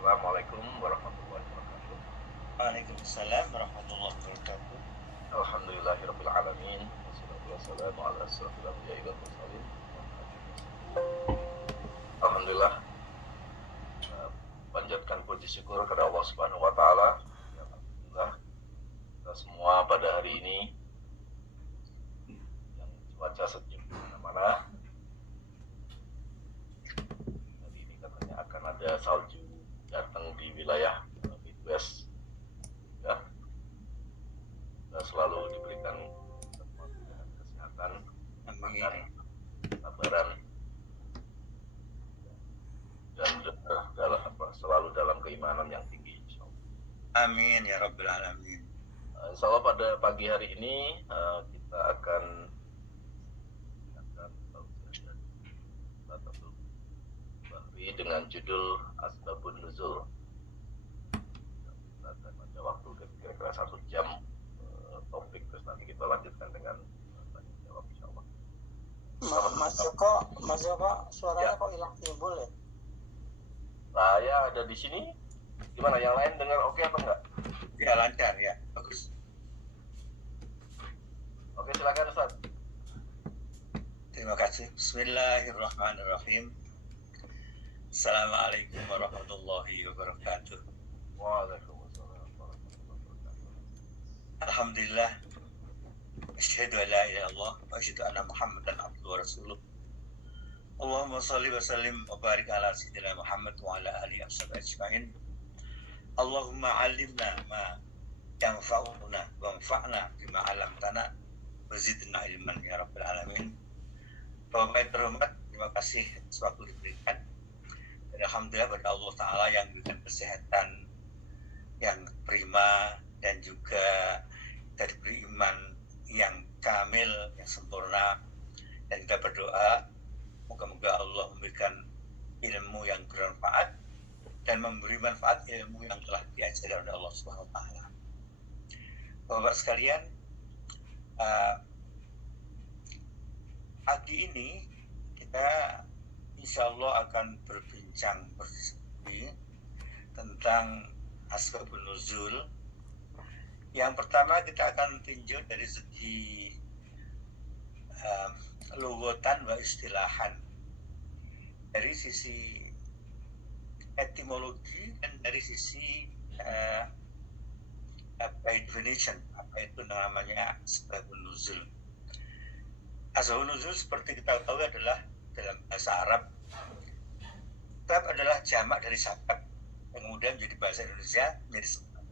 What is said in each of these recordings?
Assalamualaikum warahmatullahi wabarakatuh. Waalaikumsalam warahmatullahi wabarakatuh. Alhamdulillahirabbil alamin. Wassalatu wassalamu ala asyrofil anbiya'i wal mursalin. Alhamdulillah, panjatkan puji syukur kepada Allah Subhanahu wa taala. Alhamdulillah kita semua pada hari ini yang cuaca sejuk di mana-mana. Hari ini katanya akan ada salju datang di wilayah Midwest. Ya, kita selalu diberikan kesehatan, makan, sabaran, dan selalu dalam keimanan yang tinggi, insyaallah. Amin ya rabbal alamin. Insyaallah pada pagi hari ini kita akan Bahri dengan judul Asbabun Nuzul. Kita akan ada waktu kira-kira 1 jam topik, terus nanti kita lanjutkan dengan tanya jawab, insyaallah. Mas Joko, suaranya kok hilang timbul ya? Saya ada di sini. Gimana, yang lain dengar oke apa enggak? Ya, lancar ya, bagus. Oke, silakan Ustaz. Terima kasih. Bismillahirrahmanirrahim. Assalamualaikum warahmatullahi wabarakatuh. Waalaikumsalam warahmatullahi wabarakatuh. Alhamdulillah. Asyhadu an la ilaha illallah wa asyhadu anna Muhammadan abduhu wa rasuluh. Allahumma shalli wa sallim wa barik ala sayyidina Muhammad wa ala alihi washabbihi ajmain. Allahumma 'allimna ma yanfa'una wanfa'na bima 'allamtana wa zidna ilman ya rabbal alamin. Bapak terhormat, terima kasih atas waktu diberikan. Dan alhamdulillah pada Allah Ta'ala yang memberikan kesehatan yang prima dan juga kita diberi iman yang kamil, yang sempurna, dan kita berdoa moga-moga Allah memberikan ilmu yang bermanfaat dan memberi manfaat ilmu yang telah diajarkan oleh Allah Subhanahu wa taala. Bapak sekalian, pagi ini kita insya Allah akan berbincang berdiskusi tentang asbabun nuzul. Yang pertama kita akan tinjau dari segi lughatan wa istilahan, dari sisi etimologi dan dari sisi by definition, apa itu namanya asbabun nuzul. Asbabun nuzul seperti kita tahu adalah dalam bahasa Arab, sebab adalah jamak dari sabab yang kemudian menjadi bahasa Indonesia menjadi sebab,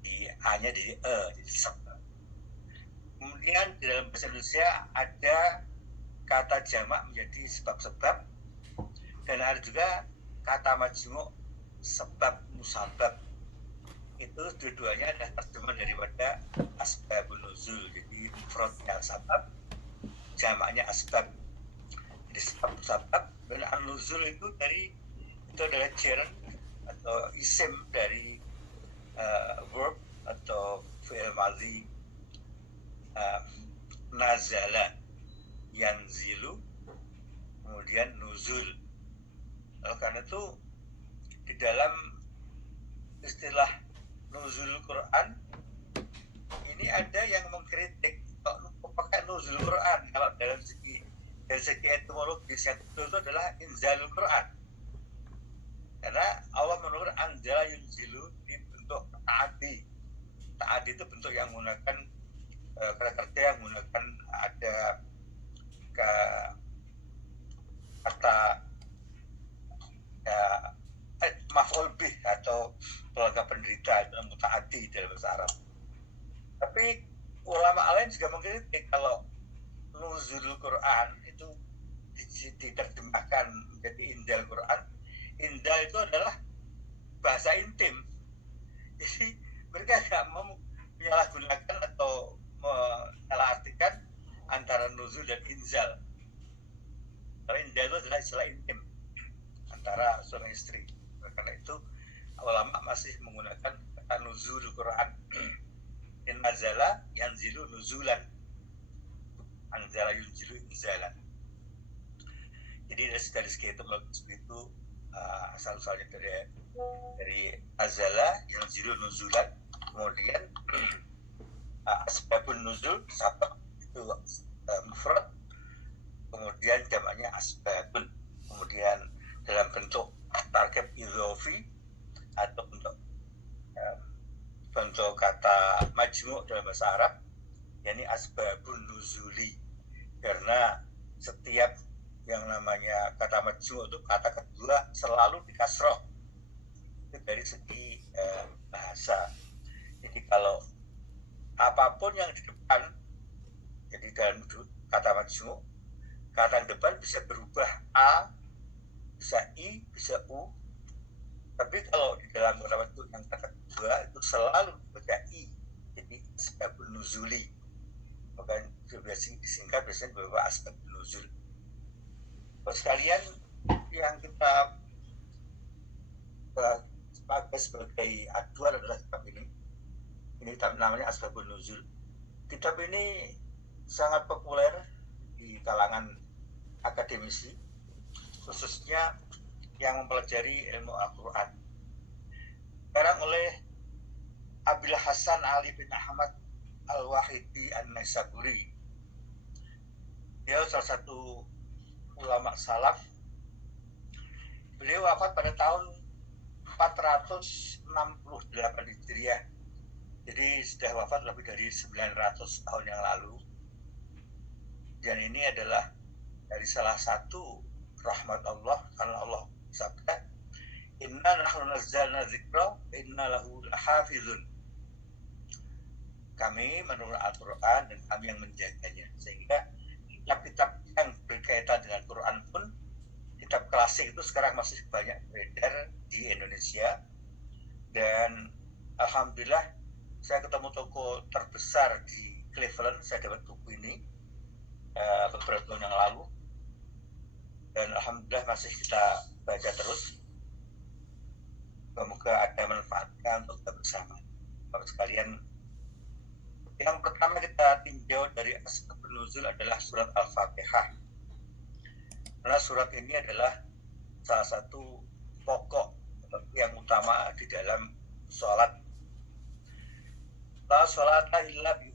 di A-nya jadi jadi sebab. Kemudian di dalam bahasa Indonesia ada kata jamak menjadi sebab-sebab, dan ada juga kata majmuk sebab musabab. Itu dua-duanya adalah terjemahan daripada asbabun nuzul. Jadi mufradnya sabab, jamaknya asbab. Jadi sebab musabab, dan an-nuzul itu adalah gerund atau isim dari verb atau fi'il madhi nazala, yanzilu, kemudian nuzul. Lalu karena itu di dalam istilah nuzul Quran ini ada yang mengkritik pakai nuzul Quran, kalau dari segi etimologis yang betul itu adalah inzalul Quran, karena Allah menurunkan anzala yunzilu di bentuk ta'adi. Ta'adi itu bentuk yang menggunakan kata-kata yang menggunakan ada kata maf'ul bih atau keluarga penderita, itu muta'addi dalam bahasa Arab. Tapi ulama lain juga mengkritik kalau nuzul Quran itu diterjemahkan menjadi indal Quran. Indal itu adalah bahasa intim, jadi mereka tidak mau menyalahgunakan atau menyalahartikan antara nuzul dan inzal. Karena inzal itu adalah istilah intim antara suami istri. Karena itu ulama masih menggunakan kata nuzul Quran. In nazala yanzilu nuzulan, anzala yunzilu inzalan. Jadi dari segi etimologi itu asal usulnya dari azala yang zilul nuzulan, kemudian asbabun nuzul sabab itu mufrad, kemudian jamaknya asbabun, kemudian dalam bentuk tarkib idhofi atau bentuk kata majmu' dalam bahasa Arab, yakni asbabun nuzuli, karena setiap yang namanya kata majmu' itu kata kedua selalu dikasroh, itu dari segi bahasa. Jadi kalau apapun yang di depan, jadi dalam kata majmu', kata yang depan bisa berubah a, bisa i, bisa u, tapi kalau di dalam kata majmu' yang kata kedua itu selalu dibaca i, jadi asbabun nuzuli, maka biasanya disingkat biasanya beberapa asbabun nuzul. Sekalian yang kita pakai sebagai acuan adalah kitab ini namanya Asbabun Nuzul. Kitab ini sangat populer di kalangan akademisi, khususnya yang mempelajari ilmu Al-Quran. Sekarang oleh Abil Hasan Ali bin Ahmad Al-Wahidi An-Naisaburi. Dia salah satu ulama salaf. Beliau wafat pada tahun 468 Hijriah. Jadi sudah wafat lebih dari 900 tahun yang lalu. Dan ini adalah dari salah satu rahmat Allah, karena Allah sabda, "Inna nahnu nazzalna dzikra wa inna lahu lahafizun." Kami menurut Al-Quran dan kami yang menjaganya. Sehingga kitab-kitab yang berkaitan dengan Quran pun, kitab klasik itu sekarang masih banyak beredar di Indonesia. Dan alhamdulillah saya ketemu toko terbesar di Cleveland, saya dapat buku ini beberapa tahun yang lalu, dan alhamdulillah masih kita baca terus. Semoga ada manfaatnya untuk kita bersama. Bapak sekalian, yang pertama kita tinjau dari Asbabun Nuzul adalah surat Al-Fatihah. Karena surat ini adalah salah satu pokok yang utama di dalam sholat. La sholata illa bi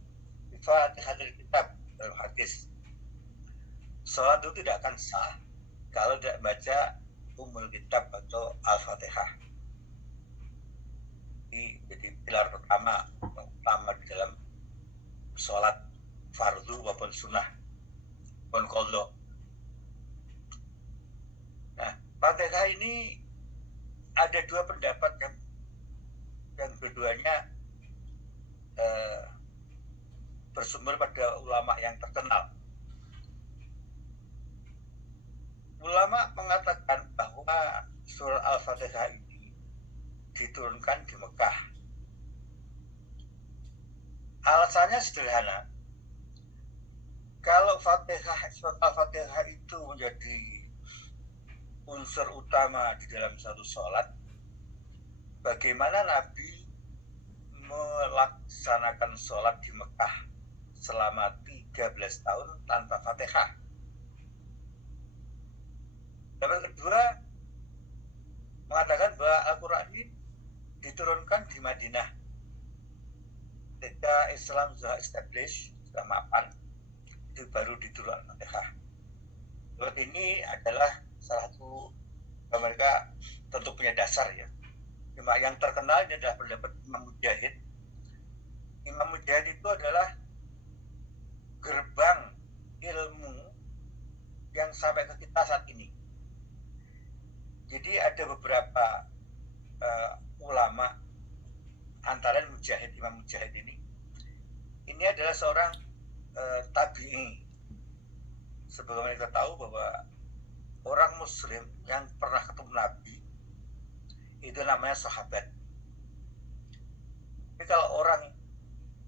Fatihatil kitab, dalam hadis. Sholat itu tidak akan sah kalau tidak baca Ummul Kitab atau Al-Fatihah. Jadi pilar pertama yang utama di dalam sholat fardu maupun sunnah maupun qadha. Nah, Fatihah ini ada dua pendapat yang keduanya bersumber pada ulama yang terkenal. Ulama mengatakan bahwa surah Al-Fatihah ini diturunkan di Mekah. Alasannya sederhana. Kalau surat Al-Fatihah itu menjadi unsur utama di dalam satu sholat, bagaimana Nabi melaksanakan sholat di Mekah selama 13 tahun tanpa Fatihah? Yang kedua, mengatakan bahwa Al-Quran ini diturunkan di Madinah. Ketika Islam sudah establish, sudah mapan, itu baru diturunkan Fatihah. Ini adalah salah satu, mereka tentu punya dasar ya. Cuma yang terkenal ini adalah pendapat Imam Mujahid. Imam Mujahid itu adalah gerbang ilmu yang sampai ke kita saat ini. Jadi ada beberapa ulama, antara Mujahid, Imam Mujahid ini adalah seorang tabi'i. Sebagaimana kita tahu bahwa orang Muslim yang pernah ketemu Nabi itu namanya sahabat. Tapi kalau orang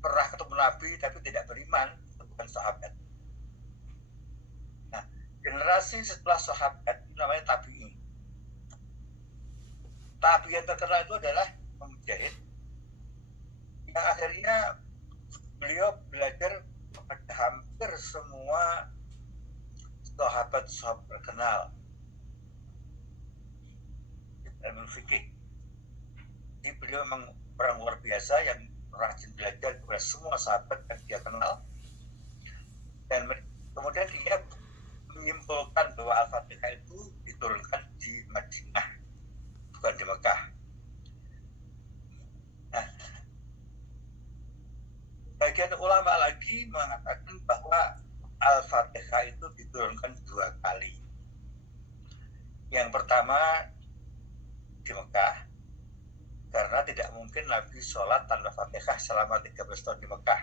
pernah ketemu Nabi tapi tidak beriman, itu bukan sahabat. Nah, generasi setelah sahabat itu namanya tabi'i. Tabi'i yang terkenal itu adalah Mujahid, yang akhirnya beliau belajar kepada hampir semua sahabat terkenal. ilmu fikih. Jadi beliau memang orang luar biasa yang rajin belajar kepada semua sahabat yang dia kenal, dan kemudian dia menyimpulkan bahwa Al-Fatihah itu diturunkan di Madinah, bukan di Mekah. Nah, bagian ulama lagi mengatakan bahwa Al-Fatihah itu diturunkan 2 kali. Yang pertama di Mekah, karena tidak mungkin Nabi sholat tanpa Fatihah selama 13 tahun di Mekah.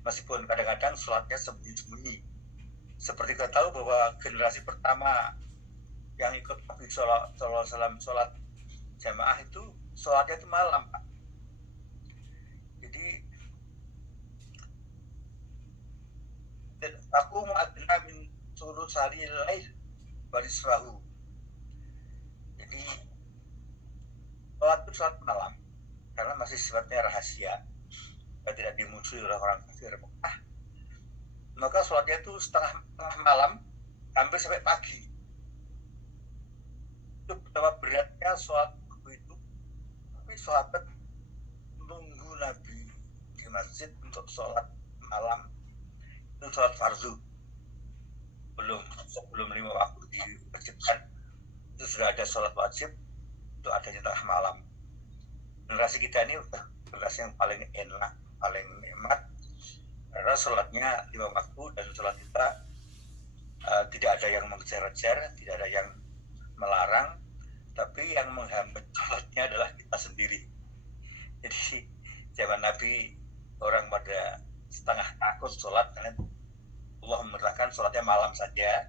Meskipun kadang-kadang sholatnya sembunyi-sembunyi. Seperti kita tahu bahwa generasi pertama yang ikut Nabi SAW sholat jamaah itu sholatnya itu malam, Pak. Jadi aku mu'adzina min sulusali lail barisrahu. Jadi sholat itu sholat malam karena masih sifatnya rahasia, tidak dimusuhi oleh orang kafir Mekah. Maka sholatnya itu setengah malam hampir sampai pagi. Itu betapa beratnya sholat itu. Tapi sahabat menunggu Nabi di masjid untuk sholat malam. Itu sholat fardu, sebelum 5 waktu diwajibkan. Itu sudah ada sholat wajib, itu adanya tengah malam. Generasi kita ini generasi yang paling enak, paling nikmat, karena sholatnya 5 waktu, dan sholat kita tidak ada yang mengejar-ejar, tidak ada yang melarang, tapi yang menghambat sholatnya adalah kita sendiri. Jadi zaman Nabi orang pada setengah takut sholat karena Allah memerintahkan sholatnya malam saja,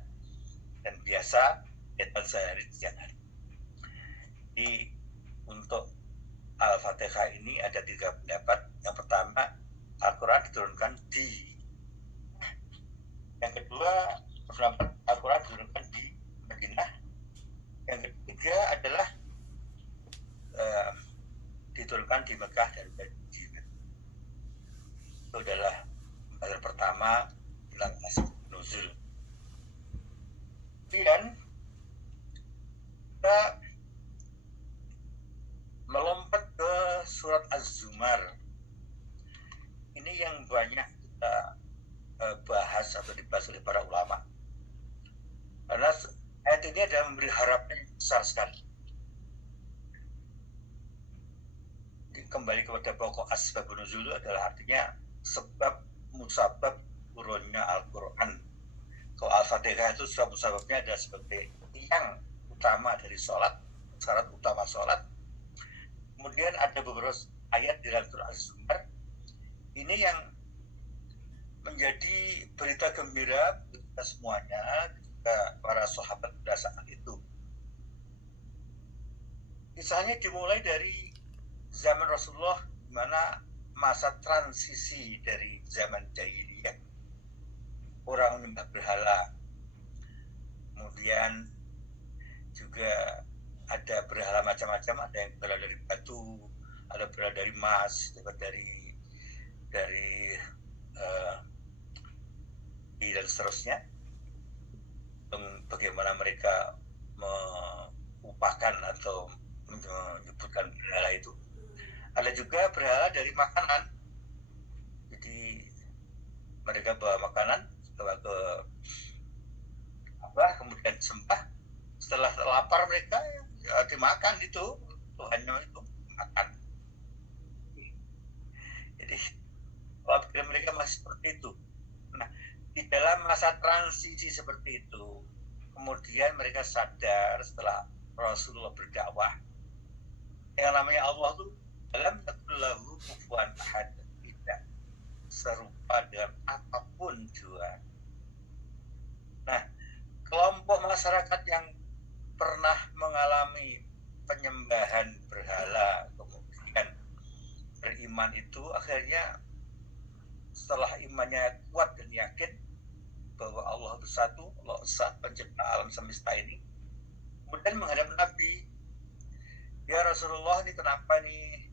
dan biasa dan sehari siang hari. Jadi untuk Al-Fatihah ini ada 3 pendapat. Yang pertama, Al-Quran diturunkan di. Yang kedua, pendapat Al-Quran diturunkan di Madinah. Yang ketiga adalah diturunkan di Mekah dan Madinah. Itu adalah yang pertama tentang asbab nuzul. Kemudian kita melompat ke surat Az-Zumar. Ini yang banyak kita bahas atau dibahas oleh para ulama. Karena ayat ini adalah memberi harapan besar sekali. Kembali kepada pokok asbab nuzul adalah artinya sebab musabab turunnya Al-Quran. Kalau Al-Fatihah itu sebab musababnya adalah sebagai yang utama dari sholat, syarat utama sholat. Kemudian ada beberapa ayat di dalam surah Az-Zumar ini yang menjadi berita gembira bagi kita semuanya, juga para sahabat pada saat itu. Kisahnya dimulai dari zaman Rasulullah, di mana masa transisi dari zaman jahiliyah, orang menyembah berhala, kemudian juga ada berhala macam-macam, ada yang berhala dari batu, ada berhala dari emas, dari dan seterusnya. Bagaimana mereka mengupakan atau menyebutkan berhala itu. Ada juga berhala dari makanan. Jadi mereka bawa makanan, bawa ke kemudian sembah. Setelah lapar mereka ya, dimakan itu, Tuhannya itu makan. Jadi waktu mereka masih seperti itu. Nah, di dalam masa transisi seperti itu, kemudian mereka sadar setelah Rasulullah berdakwah, yang namanya Allah itu dalam takullahu kufuwan ahad, tidak serupa dengan apapun juga. Nah, kelompok masyarakat yang pernah mengalami penyembahan berhala kemudian beriman itu akhirnya setelah imannya kuat dan yakin bahwa Allah itu satu, Allah esa pencipta alam semesta ini, kemudian menghadap Nabi, ya Rasulullah, ini kenapa nih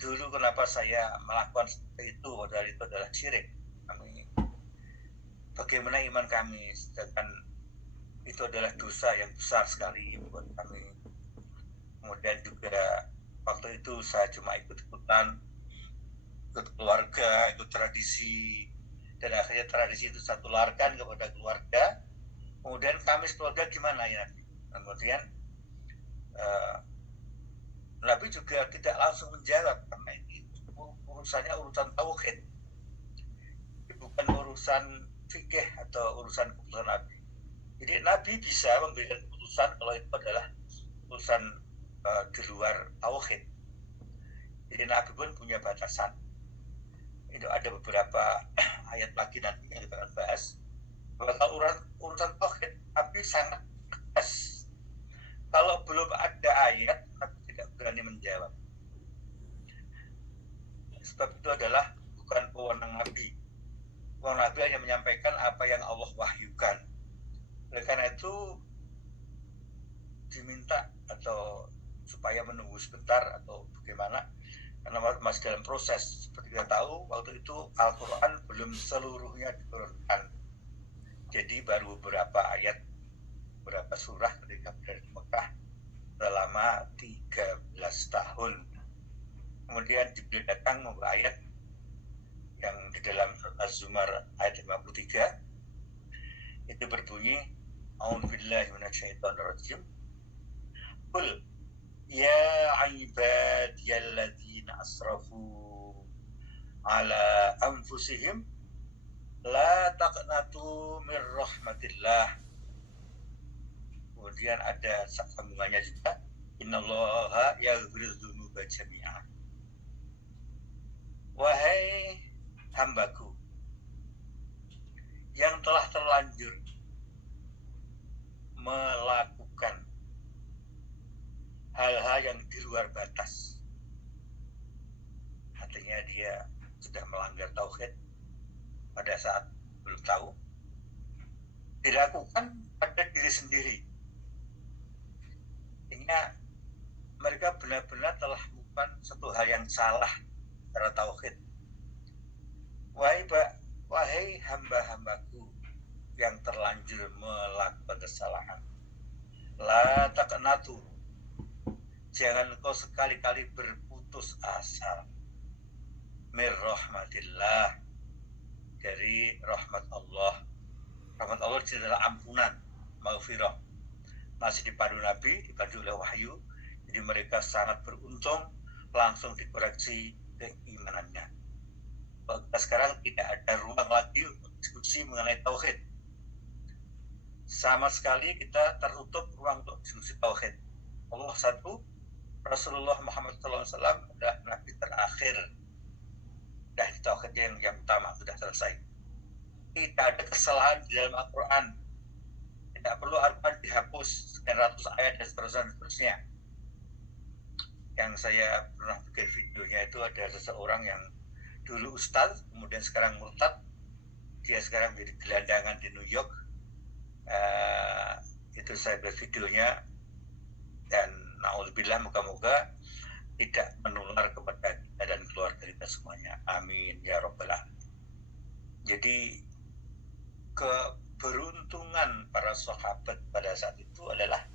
dulu kenapa saya melakukan seperti itu, padahal itu adalah syirik. Bagaimana iman kami, sedangkan itu adalah dosa yang besar sekali buat kami. Kemudian juga waktu itu saya cuma ikut-ikutan, ikut keluarga, ikut tradisi, dan akhirnya tradisi itu saya tularkan kepada keluarga. Kemudian kami keluarga gimana ya? Kemudian Nabi juga tidak langsung menjawab karena ini urusannya urusan tauhid, bukan urusan fikih atau urusan keputusan Nabi. Jadi Nabi bisa memberikan keputusan kalau itu adalah urusan di luar tauhid. Jadi Nabi pun punya batasan. Itu ada beberapa ayat lagi nanti yang kita akan bahas. Kalau urusan tauhid, Nabi sangat tegas. Kalau belum ada ayat, Nabi tidak berani menjawab. Sebab itu adalah bukan wewenang Nabi. Wewenang Nabi hanya menyampaikan apa yang Allah wahyukan. Oleh karena itu diminta atau supaya menunggu sebentar atau bagaimana, karena masih dalam proses. Seperti kita tahu, waktu itu Al-Quran belum seluruhnya diturunkan. Jadi baru beberapa ayat, beberapa surah ketika berada di Mekah selama 13 tahun. Kemudian Jibril datang membawa ayat yang di dalam Az-Zumar ayat 53 itu berbunyi, A'udzubillahi minasyaitonirrajim. Qul ya ibadiyalladzina asrafu ala anfusihim la taqnatu min rahmatillah. Kemudian ada sambungannya juga, innallaha yaghfiru dzunuba jami'a. Wahai hambaku yang telah terlanjur melakukan hal-hal yang di luar batas, artinya dia sudah melanggar tauhid pada saat belum tahu, dilakukan pada diri sendiri, sehingga mereka benar-benar telah melakukan satu hal yang salah secara tauhid. Wahai hamba-hambaku yang terlanjur melakukan kesalahan, la taqnatu, jangan engkau sekali-kali berputus asa, mir rahmatillah, dari rahmat Allah. Rahmat Allah itu adalah ampunan, maghfirah. Masih dipandu Nabi, dipandu oleh wahyu, jadi mereka sangat beruntung langsung dikoreksi keimanannya. Kita sekarang tidak ada ruang lagi untuk diskusi mengenai tauhid. Sama sekali kita tertutup ruang untuk diskusi tauhid. Allah satu, Rasulullah Muhammad SAW adalah Nabi terakhir. Dan tauhid yang utama sudah selesai. Tidak ada kesalahan di dalam Al-Quran. Tidak perlu Al-Quran dihapus sekian ratus ayat dan seterusnya. Yang saya pernah bikin videonya itu ada seseorang yang dulu ustaz, kemudian sekarang murtad. Dia sekarang menjadi gelandangan di New York. Itu saya buat videonya, dan na'udzubillah, moga-moga tidak menular kepada kita dan keluarga kita semuanya. Amin ya rabbal alamin. Jadi keberuntungan para sahabat pada saat itu adalah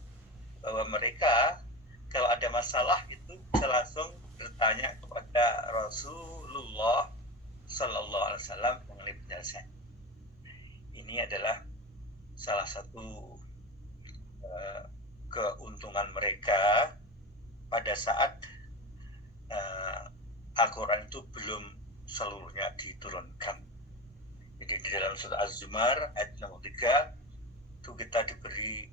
bahwa mereka kalau ada masalah itu bisa langsung bertanya kepada Rasulullah Sallallahu Alaihi Wasallam mengenai penjelasan. Ini adalah salah satu keuntungan mereka pada saat Al-Quran itu belum seluruhnya diturunkan. Jadi di dalam surah Az-Zumar ayat 63 itu kita diberi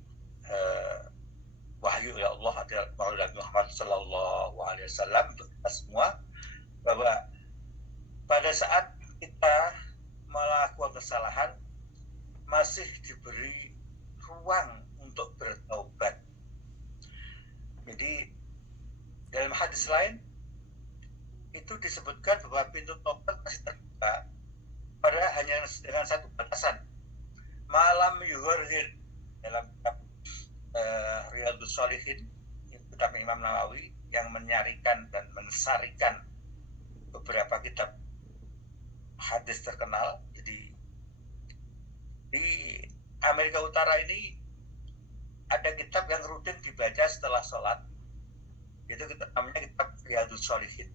wahyu oleh Allah Nabi Muhammad Sallallahu Alaihi Wasallam untuk kita semua, bahwa pada saat kita melakukan kesalahan masih diberi ruang untuk bertaubat. Jadi dalam hadis lain itu disebutkan bahwa pintu taubat masih terbuka, padahal hanya dengan satu batasan, malam yuhurhir. Dalam kitab Riyadhus Shalihin, kitab Imam Nawawi yang menyarikan dan mensarikan beberapa kitab hadis terkenal. Jadi di Amerika Utara ini kitab yang rutin dibaca setelah sholat. Itu namanya kitab Riyadhus Shalihin.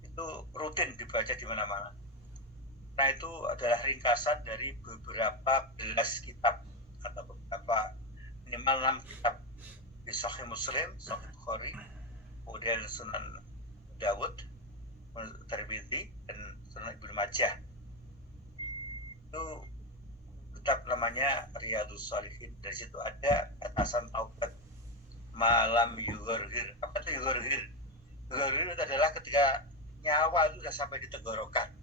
Itu rutin dibaca di mana-mana. Nah, itu adalah ringkasan dari beberapa belas kitab atau beberapa minimal 6 kitab di Sahih Muslim, Sahih Bukhari, kemudian Sunan Dawud, Tirmidzi, dan Sunan Ibnu Majah. Itu kitab namanya Riyadhus Shalihin. Dari situ ada batasan taubat malam yughorhir. Apa itu yughorhir? Yughorhir itu adalah ketika nyawa itu sudah sampai di tenggorokan.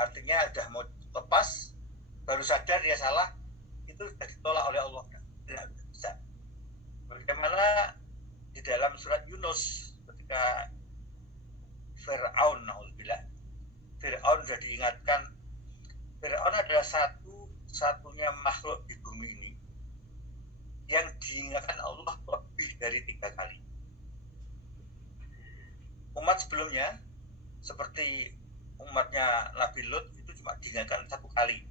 Artinya sudah mau lepas, baru sadar dia salah, itu sudah ditolak oleh Allah. Tidak bisa. Bagaimana di dalam surat Yunus ketika Fir'aun, naudzubillah, Fir'aun sudah diingatkan, Fir'aun adalah satu-satunya makhluk di bumi ini yang diingatkan Allah lebih dari 3 kali. Umat sebelumnya seperti umatnya Nabi Lut itu cuma diingatkan 1 kali,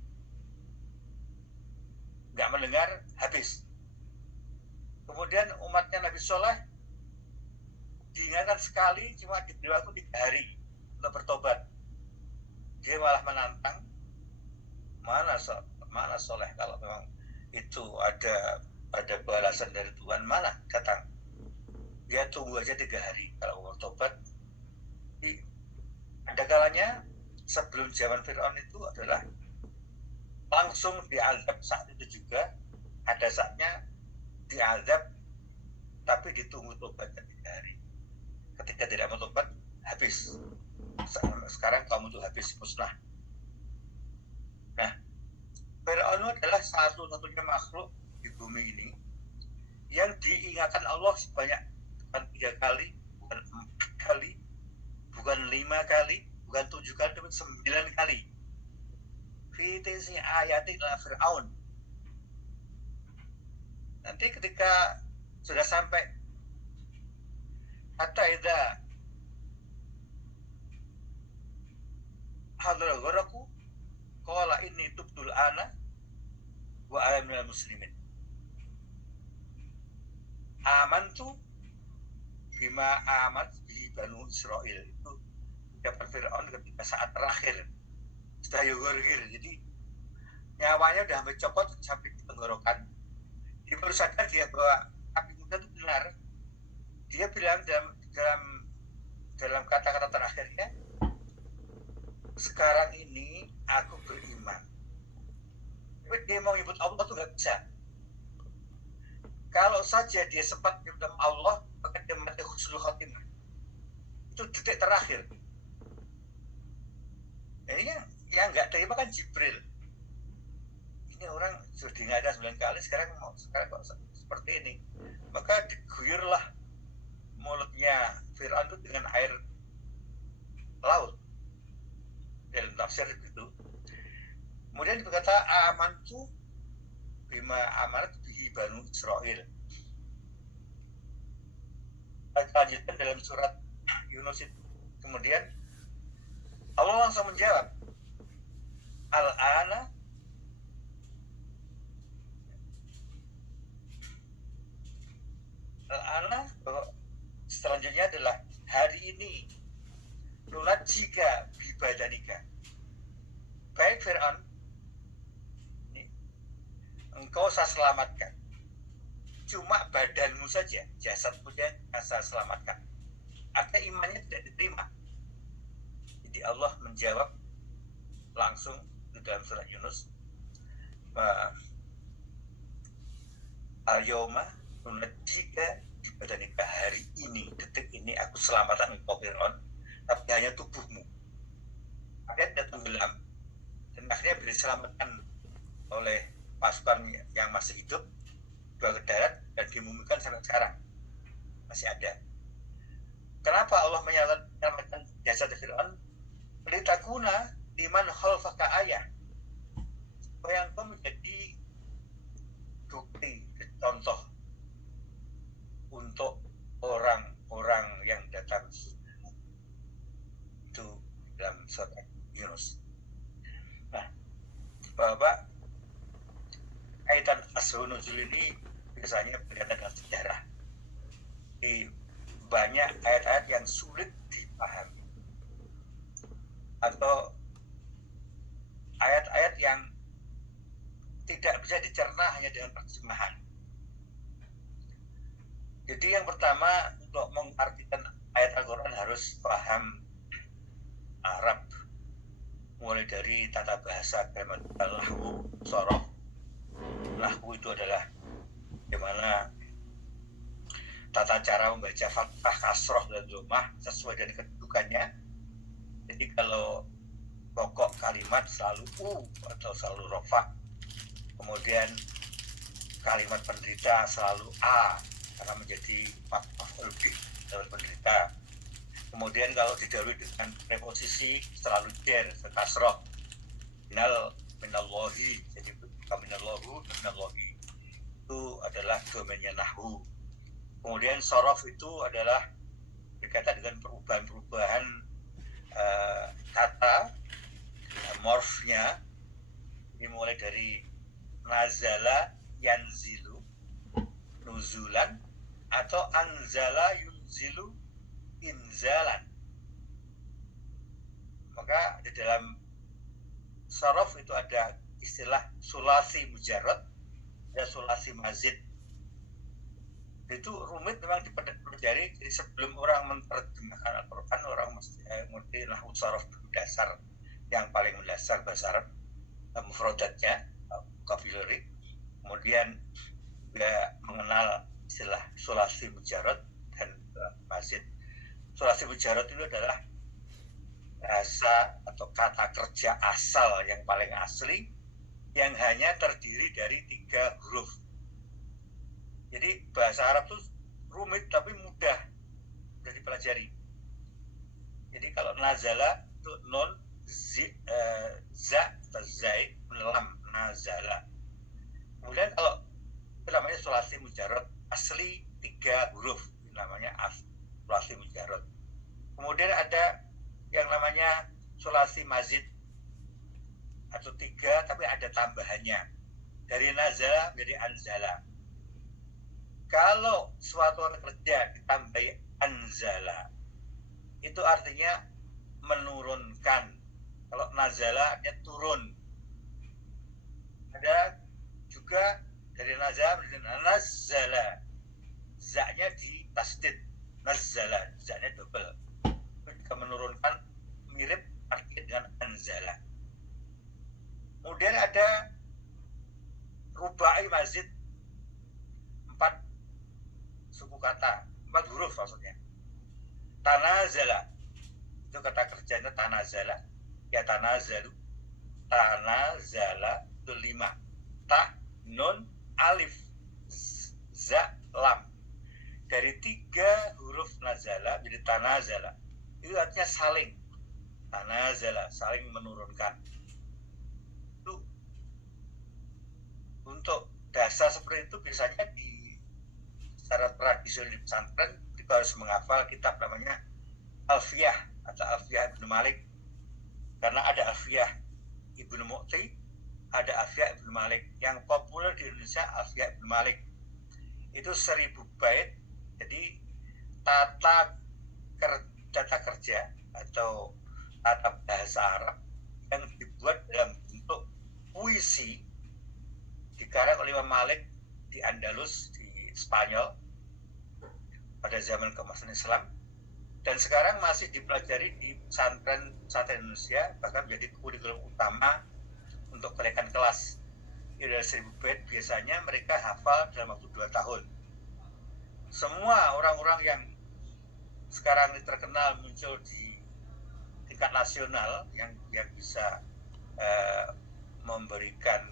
nggak mendengar, habis. Kemudian umatnya Nabi Soleh diingatkan sekali, cuma diberi waktu 3 hari untuk bertobat. Dia malah menantang, mana Soleh kalau memang itu ada balasan dari Tuhan, mana datang. Dia tunggu aja 3 hari kalau mau bertobat. Ada kalanya sebelum zaman Fir'aun itu adalah langsung diazab saat itu juga. Ada saatnya diazab tapi ditunggu tobatnya 3 hari. Ketika tidak mau tobat, habis. Sekarang kamu tuh habis, musnah. Nah, Fir'aun adalah satu-satunya makhluk di bumi ini yang diingatkan Allah sebanyak bukan 3 kali, bukan 4 kali, bukan 5 kali, bukan 7 kali, tapi 9 kali. Fitisi ayatin la Fir'aun. Nanti ketika sudah sampai hatta idza hadara gharaku qala inni tubtul ana wa ana minal muslimin. Amantu bima amat bi Banu Israil. Itu ucapan Fir'aun ketika saat terakhir sudah yughorhir, jadi nyawanya udah sampai copot sampai di tenggorokan. Dia baru sadar dia bahwa api muda itu benar. Dia bilang dalam kata-kata terakhirnya, sekarang ini aku beriman. Tapi dia mau nyebut Allah tuh nggak bisa. Kalau saja dia sempat nyebut Allah, maka dia mati husnul khotimah. Itu detik terakhir. Ini yang nggak terima kan Jibril. Ini orang sudah diingatkan 9 kali, sekarang kok seperti ini. Maka diguyurlah mulutnya Fir'aun itu dengan air laut. Dalam tafsir itu. Kemudian berkata, amantu bima amarat bihi Banu Israil. Lanjutkan dalam surat Yunus itu. Kemudian Allah langsung menjawab, Al-ana selanjutnya adalah hari ini nunajjika bibadanika. Baik Fir'aun, engkau saya selamatkan, cuma badanmu saja, jasadmu saja saya selamatkan. Artinya imannya tidak diterima. Jadi Allah menjawab langsung di dalam surat Yunus, al-yawma nunajjika bibadanika, hari ini, detik ini aku selamatkan engkau Fir'aun, tapi hanya tubuhmu. Akhirnya dia tenggelam, dan akhirnya bisa diselamatkan oleh pasukan yang masih hidup, dibawa ke darat dan dimumikan sampai sekarang masih ada. Kenapa Allah menyelamatkan jasad Fir'aun? Litakuna liman khalfaka ayah, supaya engkau menjadi bukti, contoh untuk orang-orang yang datang. Itu dalam surat Yunus. Nah, Bapak, kaitan asbabun nuzul ini biasanya berkaitan dengan sejarah. Di banyak ayat-ayat yang sulit dipahami atau ayat-ayat yang tidak bisa dicerna hanya dengan terjemahan. Jadi yang pertama, untuk mengartikan ayat Al-Quran harus paham Arab, mulai dari tata bahasa gramatikal, nahwu, sorof. Nahwu itu adalah bagaimana tata cara membaca fathah, kasroh, dan dhammah sesuai dengan kedudukannya. Jadi kalau pokok kalimat selalu u atau selalu rofa, kemudian kalimat penderita selalu a karena menjadi maf'ul bih dalam penderita. Kemudian kalau didahului dengan preposisi selalu jar, kasroh, minallahi, jadi minallahu, minallahi, itu adalah domainnya nahwu. Kemudian sorof itu adalah berkaitan dengan perubahan-perubahan kata, morfnya. Ini mulai dari nazala, yanzilu, nuzulan, atau anzala, yunzilu, inzalan. Maka di dalam sorof itu ada istilah sulasi mujarrad dan sulasi mazid. Itu rumit memang dipelajari. Jadi sebelum orang menerjemahkan Al-Quran, orang mesti mengerti nahwu sorof dasar, yang paling mendasar bahasa Arab, mufradatnya, vocabulary. Kemudian juga mengenal istilah sulasi mujarrad dan mazid. Sulasi mujarrad itu adalah bahasa atau kata kerja asal yang paling asli, yang hanya terdiri dari 3 huruf. Jadi bahasa Arab itu rumit tapi mudah dipelajari. Jadi kalau nazala itu nun, za atau zai, menelam, nazala. Kemudian kalau itu namanya sulasi mujarrad asli 3 huruf, itu namanya sulasi mujarrad. Kemudian ada yang namanya sulasi mazid atau 3 tapi ada tambahannya, dari nazala menjadi anzala. Kalau suatu kerja ditambahi anzala, itu artinya menurunkan. Kalau nazala artinya turun. Ada juga dari nazala menjadi nazala, za-nya di tasdid, nazala, za-nya double. Jika menurunkan, mirip artinya dengan anzala. Kemudian ada rubai mazid, 4 suku kata, 4 huruf maksudnya. Tanazala, itu kata kerjanya tanazala, ya tanazalu, tanazala itu 5, ta, nun, alif, za, lam. Dari 3 huruf nazala jadi tanazala, itu artinya saling. Tanazala, saling menurunkan. Itu untuk dasar seperti itu biasanya secara tradisional di pesantren kita harus menghafal kitab namanya Alfiyah atau Alfiyah Ibnu Malik, karena ada Alfiyah Ibnu Mu'ti, ada Alfiyah Ibnu Malik. Yang populer di Indonesia Alfiyah Ibnu Malik itu 1000 bait. Jadi tata kerja atau tata bahasa Arab yang dibuat dalam bentuk puisi, dikarang oleh Imam Malik di Andalus, di Spanyol pada zaman keemasan Islam, dan sekarang masih dipelajari di pesantren Indonesia, bahkan menjadi kurikulum utama untuk kenaikan kelas. Dari 1000 bait biasanya mereka hafal dalam waktu 2 tahun. Semua orang-orang yang sekarang ini terkenal muncul di tingkat nasional yang bisa memberikan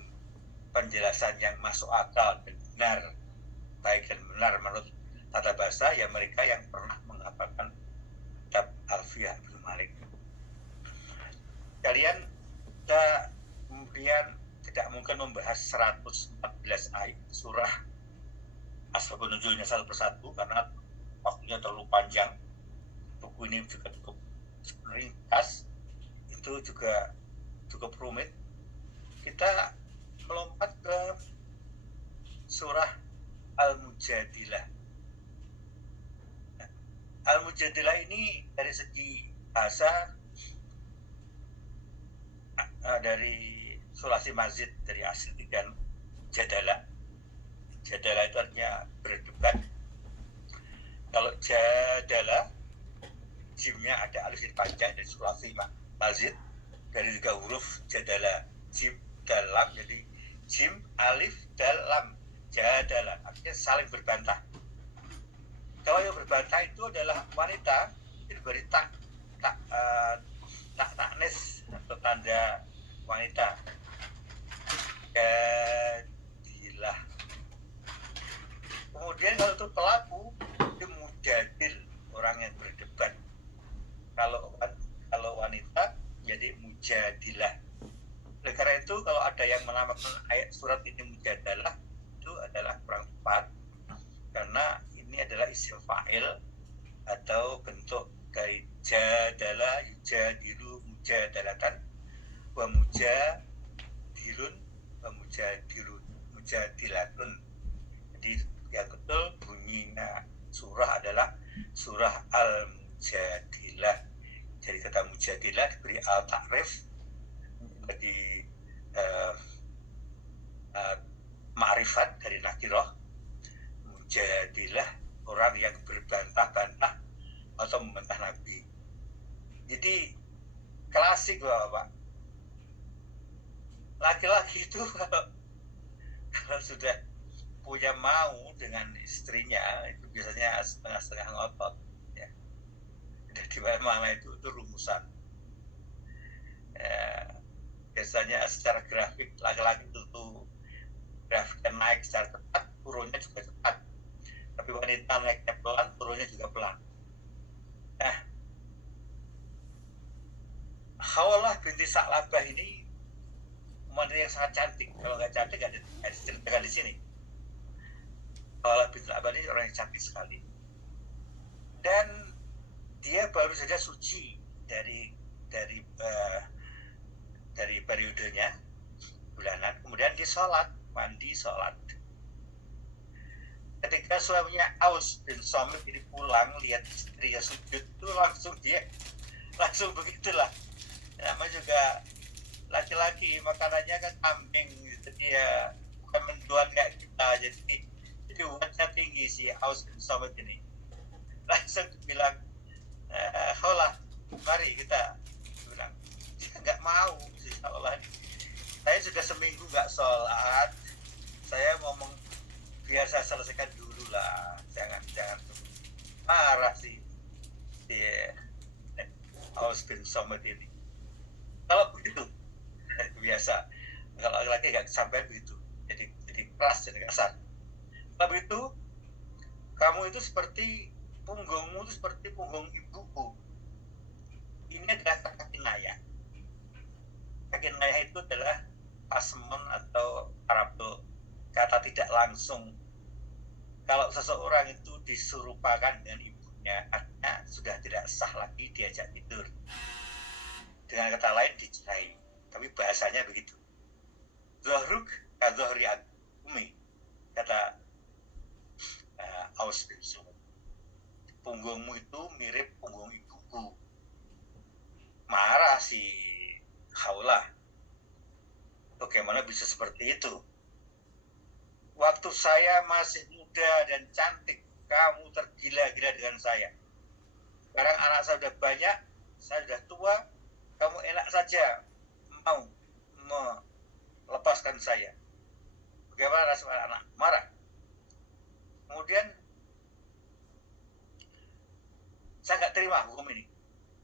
penjelasan yang masuk akal dan benar, baik dan benar menurut tata bahasa, ya mereka yang pernah menghafalkan kitab Alfiyah Ibnu Malik. Kalian kita kemudian tidak mungkin membahas 114 ayat surah Asbabun Nuzulnya satu persatu karena waktunya terlalu panjang. Buku ini juga cukup ringkas, itu juga cukup rumit. Kita melompat ke surah Al-Mujadilah. Nah, Al-Mujadilah ini dari segi bahasa dari sulasi mazid, dari asli kan jadalah. Jadalah itu artinya berdebat. Kalau jadalah, jimnya ada alif dipanjang dari sulasi mazid dari 3 huruf jadalah, jim dalam, jadi jim alif dalam jadalah, artinya saling berbantah. Kalau yang berbantah itu adalah wanita, itu diberi taknis atau tanda wanita. Jadilah. Kemudian kalau itu pelaku, itu mujadil, orang yang berdebat. Kalau wanita jadi mujadilah. Oleh karena itu kalau ada yang menamakan ayat surat ini mujadalah, itu adalah kurang tepat, karena ini adalah isim fa'il atau bentuk dari jadalah, yujadilu, mujadalatan, wa mujadilun, wa mujadirun, mujadilatun. Jadi yang betul bunyinya surah adalah surah Al-Mujadilah. Jadi kata mujadilah diberi al-ta'rif, bagi ma'rifat dari nakirah. Mujadilah, orang yang berbantah-bantah atau membantah Nabi. Jadi klasik Bapak, laki-laki itu kalau sudah punya mau dengan istrinya itu biasanya setengah-setengah ngotot ya. Di mana itu rumusan ya. Biasanya secara grafik laki-laki itu grafiknya naik secara cepat, turunnya juga cepat. Tapi wanita naiknya pelan, turunnya juga pelan. Nah, Khawlah binti Sa'labah ini wanita yang sangat cantik. Kalau nggak cantik nggak diceritakan di sini. Khawlah binti Sa'labah ini orang yang cantik sekali. Dan dia baru saja suci dari periodenya bulanan. Kemudian dia sholat, mandi sholat. Ketika suaminya Aus bin Somit ini pulang lihat istrinya sujud, itu langsung begitulah. Namanya juga laki-laki, makanannya kan kambing, jadi ya bukan menjual kayak kita, jadi wattnya tinggi si Aus bin Somit ini. Langsung bilang, Khawlah, mari kita. Bilang, dia nggak mau, si Khawlah. Saya sudah seminggu nggak sholat, saya ngomong biar saya selesaikan dulu lah, jangan marah sih Aus bin Somit ini. Kalau begitu biasa, kalau laki-laki nggak sampai begitu, jadi keras, jadi kasar. Kalau begitu, kamu itu seperti punggungmu itu seperti punggung ibuku. Ini adalah kata kinayah. Kinayah itu adalah pasmen atau parabel, kata tidak langsung. Kalau seseorang itu diserupakan dengan ibunya, artinya sudah tidak sah lagi diajak tidur. Dengan kata lain dicerai. Tapi bahasanya begitu. Zahruk kadzahri umi, kata Aus bin Somit. Punggungmu itu mirip punggung ibuku. Marah si Khawlah. Bagaimana bisa seperti itu? Waktu saya masih muda dan cantik, kamu tergila-gila dengan saya. Sekarang anak saya sudah banyak, saya sudah tua, kamu enak saja mau melepaskan saya. Bagaimana respon anak? Marah. Kemudian saya nggak terima hukum ini.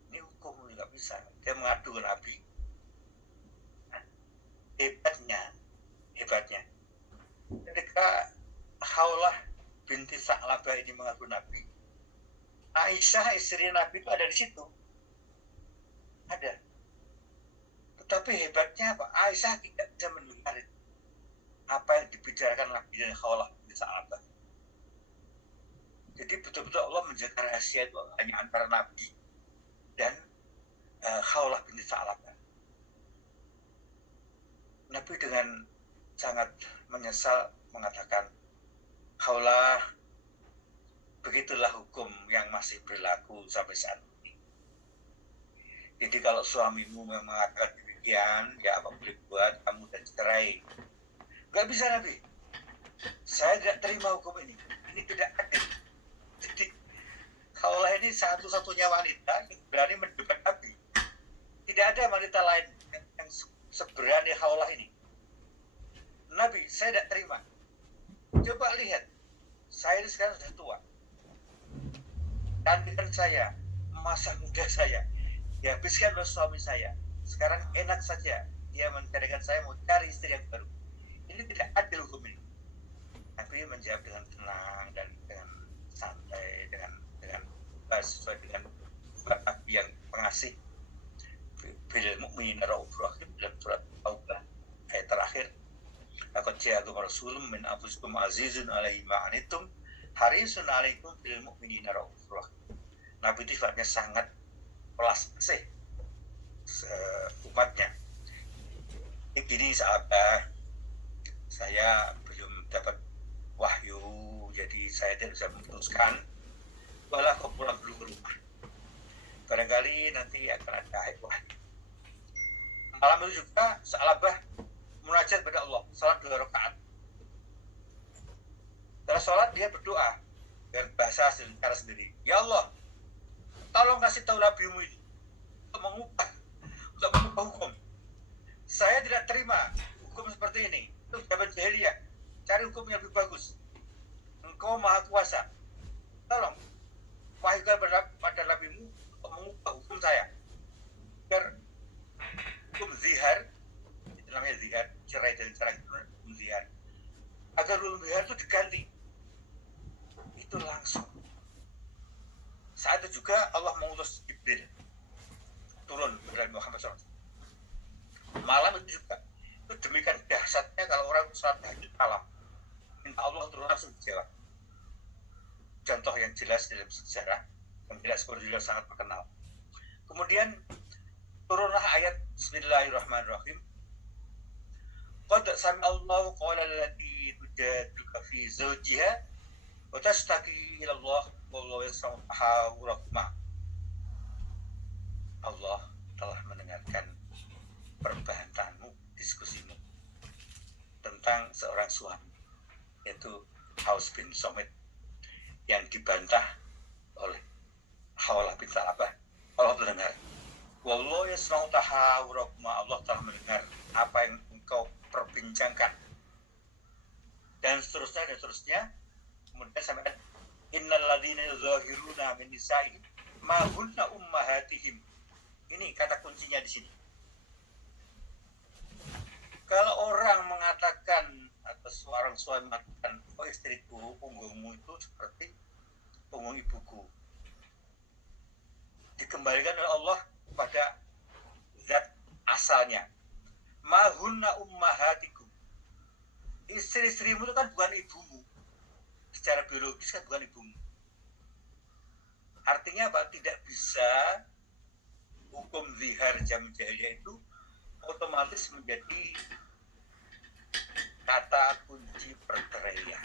Ini hukum nggak bisa. Dia mengadu ke Nabi. Hebatnya. Ketika Khawlah binti Sa'labah ini mengadu Nabi, Aisyah istri Nabi itu ada di situ. Ada. Tetapi hebatnya apa? Aisyah tidak bisa mendengar apa yang dibicarakan Nabi dan Khawlah binti Sa'labah. Jadi betul-betul Allah menjaga rahasia itu hanya antara Nabi dan Khawlah binti Sa'labah. Nabi dengan sangat menyesal mengatakan, Kaulah, begitulah hukum yang masih berlaku sampai saat ini. Jadi kalau suamimu mengatakan demikian, ya apa boleh buat, kamu dan cerai. Gak bisa Nabi. Saya tidak terima hukum ini. Ini tidak adil. Jadi Kaulah ini satu-satunya wanita yang berani mendebat Nabi. Tidak ada wanita lain yang seberani Kaulah ini. Nabi, saya tidak terima. Coba lihat, saya ini sekarang sudah tua. Kandungan saya, masa muda saya, dihabiskan oleh suami saya. Sekarang enak saja dia mencarikan saya mau cari istri yang baru. Ini tidak adil hukum ini. Nabi menjawab dengan tenang dan dengan santai, dengan sesuai dengan Nabi yang pengasih. Bil mu'minin raufur rahim dalam surat Taubah ayat terakhir. Laqad ja'akum rasulun min anfusikum azizun 'alaihi ma 'anittum harisun 'alaikum bil mu'minina raufur rahim. Nabi itu sifatnya sangat pelas asih umatnya. Gini sahabat, saya belum dapat wahyu, jadi saya tidak bisa memutuskan. Walau kau pulang dulu ke rumah. Barangkali nanti akan ada wahyu. Malam itu juga Sa'labah munajat pada Allah, salat 2 rakaat. Setelah sholat dia berdoa dengan bahasa cara sendiri. Ya Allah, tolong kasih tahu nabimu ini untuk mengubah hukum. Saya tidak terima hukum seperti ini. Itu zaman jahiliyah. Cari hukum yang lebih bagus. Engkau maha kuasa. Tolong wahyukan pada nabimu untuk mengubah hukum saya. Biar hukum zihar, itu namanya zihar, cerai dari cerai itu hukum zihar. Agar hukum zihar itu diganti. Itu langsung. Saat itu juga Allah mengutus Jibril turun dari Muhammad SAW. Malam itu juga. Itu demikian dahsyatnya kalau orang sholat tahajud malam. Minta Allah turun langsung dijawab. Contoh yang jelas dalam sejarah, yang jelas Rasulullah sangat terkenal. Kemudian turunlah ayat Bismillahirrahmanirrahim. Qad sami'allahu qawla allati tujadiluka fi zawjiha wa tashtaki ila Allah wallahu yasma'u tahawurakuma. Allah telah mendengarkan perbantahanmu, diskusimu tentang seorang suami, yaitu Aus bin Somit, yang dibantah oleh Khawlah bin Sa'labah. Allah mendengar. Wallahu yasma'u tahawurakuma. Allah telah mendengar apa yang engkau perbincangkan. Dan seterusnya. Kemudian sampai innal ladzina yuzahiruna min nisa'ihim ma hunna ummahatihim. Ini kata kuncinya di sini. Kalau orang mengatakan atau seorang suami mengatakan, oh istriku, punggungmu itu seperti punggung ibuku, dikembalikan oleh Allah pada zat asalnya. Mahunna ummahatikum. Istri-istrimu itu kan bukan ibumu. Secara biologis kan bukan ibumu. Artinya apa? Tidak bisa hukum zihar jam jahiliyah itu otomatis menjadi kata kunci perceraian.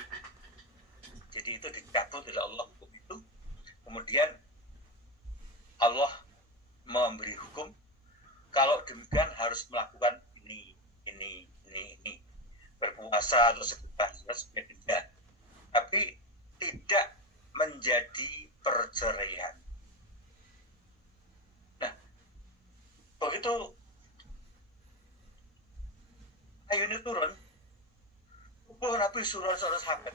Jadi itu dicabut oleh Allah hukum itu. Kemudian Allah memberi hukum kalau demikian harus melakukan ini. Berpuasa atau sebutkan supaya tidak. Tapi tidak menjadi perceraian. Nah, begitu ayat ini turun, Nabi suruh seorang sahabat,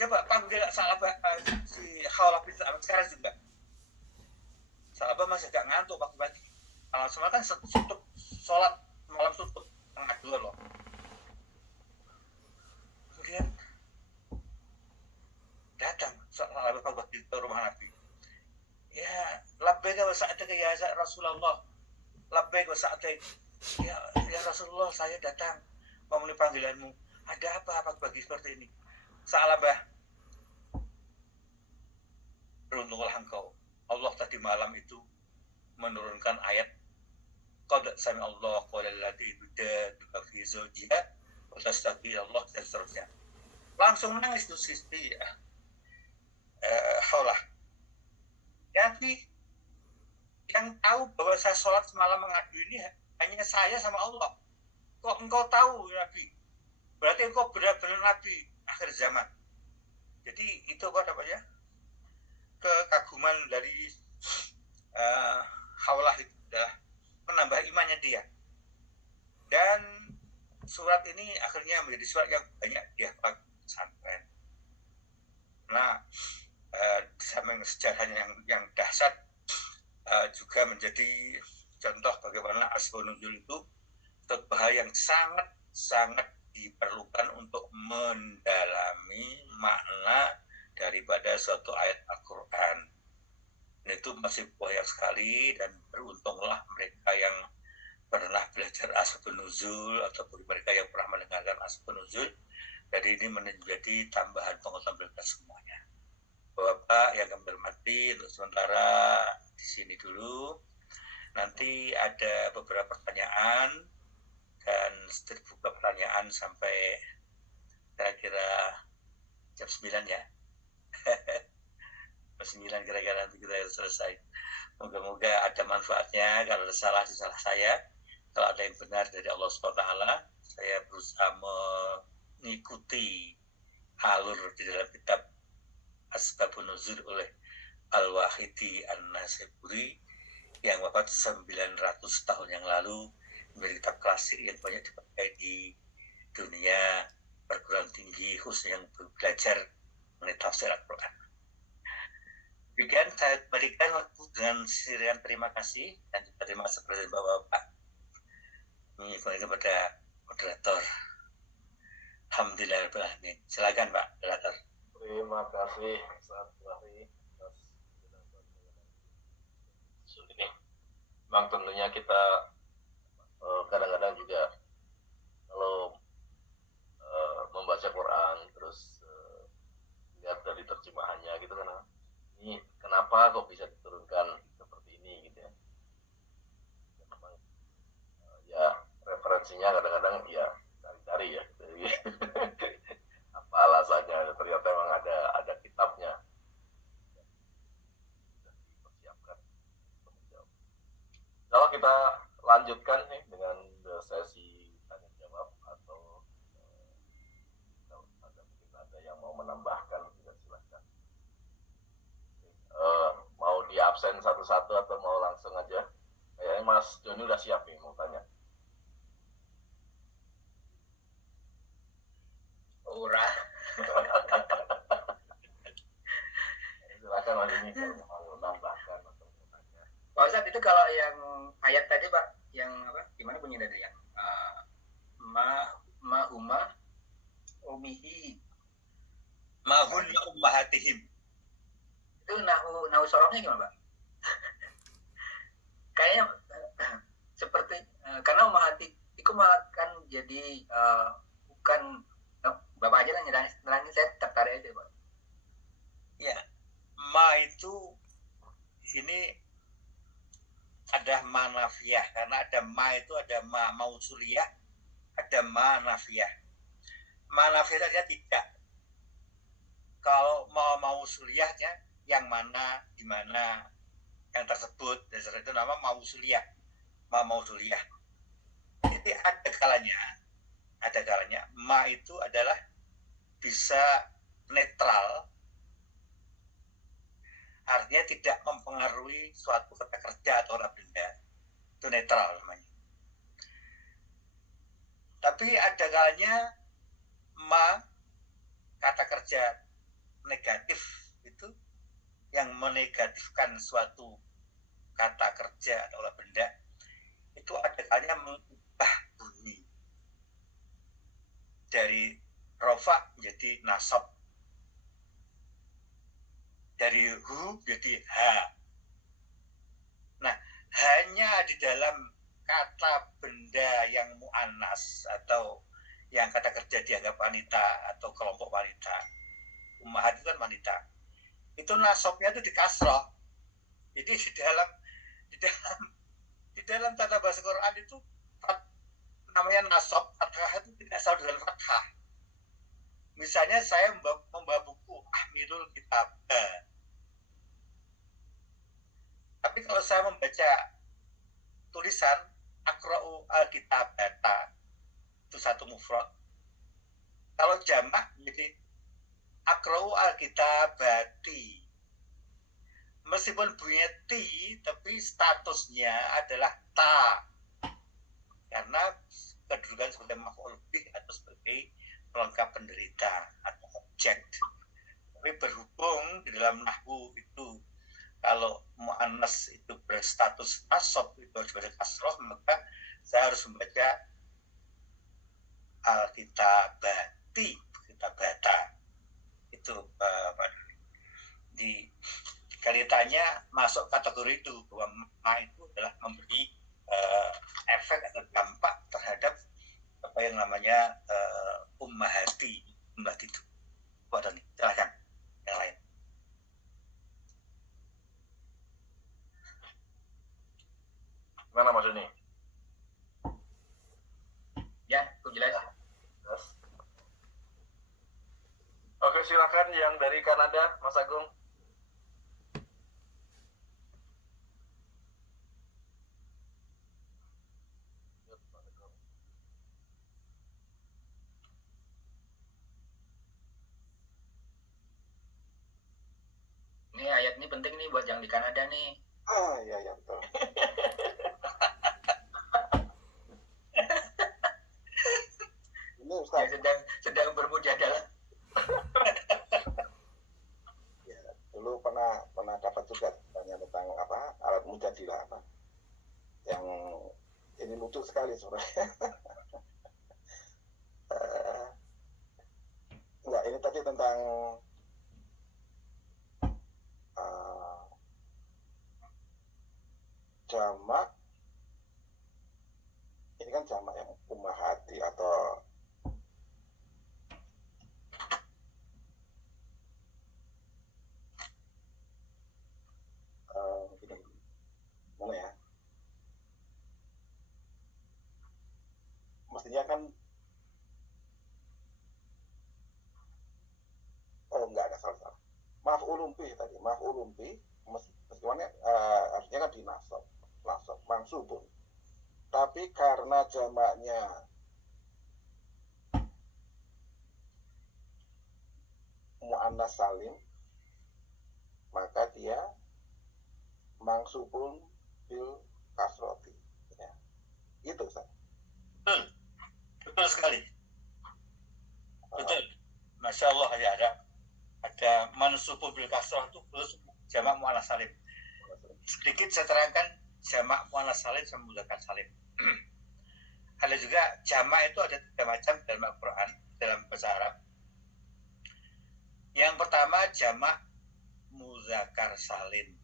coba panggil Sa'labah, si Khawlah bin Sa'labah sekarang juga. Sa'labah masih agak ngantuk pagi-pagi. Semua kan tutup sholat malam, tutup tengah 2 loh. Kemudian datang Sa'labah pagi ke rumah Nabi. Ya, labbaika wa sa'daika ya Rasulullah. Labbaika wa sa'daika. Ya Rasulullah, saya datang memenuhi panggilanmu. Ada apa pagi seperti ini? Sa'labah, beruntunglah engkau. Allah tadi malam itu menurunkan ayat Qad sami'allahu qawla allati tujadiluka fi zawjiha Allah dan seterusnya. Langsung nangis tuh Siti Haulah. Tapi yang tahu bahwa saya sholat semalam mengadu ini hanya saya sama Allah. Kok engkau tahu Nabi? Berarti engkau benar-benar Nabi akhir zaman. Jadi itu apa namanya? Kekaguman dari Haulah itu adalah menambah imannya dia. Dan surat ini akhirnya menjadi surat yang banyak dihafal pesantren. Nah, samping sejarahnya yang dahsyat, juga menjadi contoh bagaimana asbabun nuzul itu bahaya yang sangat diperlukan untuk mendalami makna daripada suatu ayat Al-Quran. Dan itu masih banyak sekali, dan beruntunglah mereka yang pernah belajar asbabun nuzul ataupun mereka yang pernah mendengarkan asbabun nuzul. Jadi ini menjadi tambahan pengetahuan mereka semuanya. Bapak yang kami hormati, untuk sementara di sini dulu. Nanti ada beberapa pertanyaan dan terbuka pertanyaan sampai kira-kira jam 9 ya. Jam 9 kira-kira nanti kita selesai. Moga-moga ada manfaatnya. Kalau ada salah saya. Kalau ada yang benar dari Allah SWT, saya berusaha mengikuti alur di dalam kitab Asbabun Nuzul oleh Al-Wahidi An-Nasiburi yang wafat 900 tahun yang lalu, menjadi kitab klasik yang banyak dipakai di dunia perguruan tinggi khususnya yang belajar mengenai tafsir Al-Quran. Demikian saya berikan waktu dengan sirian terima kasih dan juga terima kasih kepada Bapak-Bapak. Mengikuti kepada moderator. Alhamdulillahirrahmanirrahim. Silakan Pak moderator. Terima kasih Ustaz Fahri atas ini. Memang tentunya kita kadang-kadang juga kalau membaca Quran terus lihat dari terjemahannya gitu kan, ini kenapa kok bisa diturunkan seperti ini gitu ya. Memang ya referensinya kadang-kadang ya cari-cari ya gitu. Apa alasannya, ternyata memang ada kitabnya dipersiapkan. Kalau kita lanjutkan nih dengan sesi tanya jawab, atau ada yang mau menambahkan juga silakan. Mau di absen satu-satu atau mau langsung aja? Kayaknya Mas Joni udah siap nih mau tanya. Urah. Silakan Mas Joni kalau mau nambahkan atau mau tanya. Pak Ustadz, itu kalau yang ayat tadi Pak, yang apa? Gimana bunyi tadi yang ma umihi. Mahun ummahatihim. Itu nahu sorongnya gimana Pak? Kayaknya seperti karena ummahati itu kan jadi bukan Bapak aja lah nerangin, saya tertarik aja Pak. Ya, ma itu ini ada ma nafiyah, karena ada ma itu ada ma mausuliyah, ada ma nafiyah. Ma nafiyah saja tidak. Kalau mau mausuliyahnya yang mana, di mana, yang tersebut, dasar itu nama mausuliyah, ma mausuliyah. Jadi ada kalanya ma itu adalah bisa netral, artinya tidak mempengaruhi suatu kata kerja atau kata benda, itu netral namanya. Tapi ada kalanya ma kata kerja negatif itu yang menegatifkan suatu kata kerja atau kata benda, itu ada kalanya mengubah bunyi dari rofa menjadi nasab, dari hu jadi ha. Nah, hanya di dalam kata benda yang mu'annas atau yang kata kerja dianggap wanita atau kelompok wanita, ummahat itu kan wanita, itu nasabnya itu di kasroh. Jadi di dalam tata bahasa Quran itu namanya nasab, fathah itu tidak selalu dengan fathah. Misalnya saya membawa buku Ahmilul Kitab. Tapi kalau saya membaca tulisan Aqra'u al-Kitabata, itu satu mufrad. Kalau jamak jadi Aqra'u al-Kitabati. Meskipun bunyinya ti, tapi statusnya adalah ta. Karena kedudukan sebagai maf'ul bih atau sebagai pelengkap penderita atau objek. Tapi berhubung di dalam nahwu itu kalau mu'annas itu berstatus nasab itu harus baca kasroh, maka saya harus membaca al-kitabati, kitabata. Itu di kaitannya masuk kategori itu bahwa ma itu adalah memberi efek atau dampak terhadap apa yang namanya ummahati itu. Wadah nih, silakan yang lain. Gimana Mas Doni? Ya, aku jelas. Yes. Oke, silakan yang dari Kanada, Mas Agung. Ini ayat ini penting nih buat yang di Kanada nih. Iya betul. Ini Ustaz. Yang sedang bermujadalah. Ya, dulu pernah dapat juga tanya tentang apa alat mujadilah apa. Yang ini lucu sekali sebenarnya. Enggak, ini tadi tentang jamak. Ini kan jamak yang ummahati atau mana ya? Mestinya kan enggak salah. Maf'ulun bih tadi, maf'ulun bih meskipun artinya kan dinasab, mansubun. Tapi karena jamaknya mu'annas salim, maka dia mansubun bil kasroti. Ya. Gitu, Ustaz. Betul sekali. Betul. Masya Allah ya ada mansubun bil kasrah itu terus jamak mu'annas salim. Sedikit saya terangkan jamak mu'annas salim sama mudzakkar salim. Ada juga jamak itu ada 3 macam dalam Al-Quran, dalam bahasa Arab. Yang pertama jamak mudzakkar salim.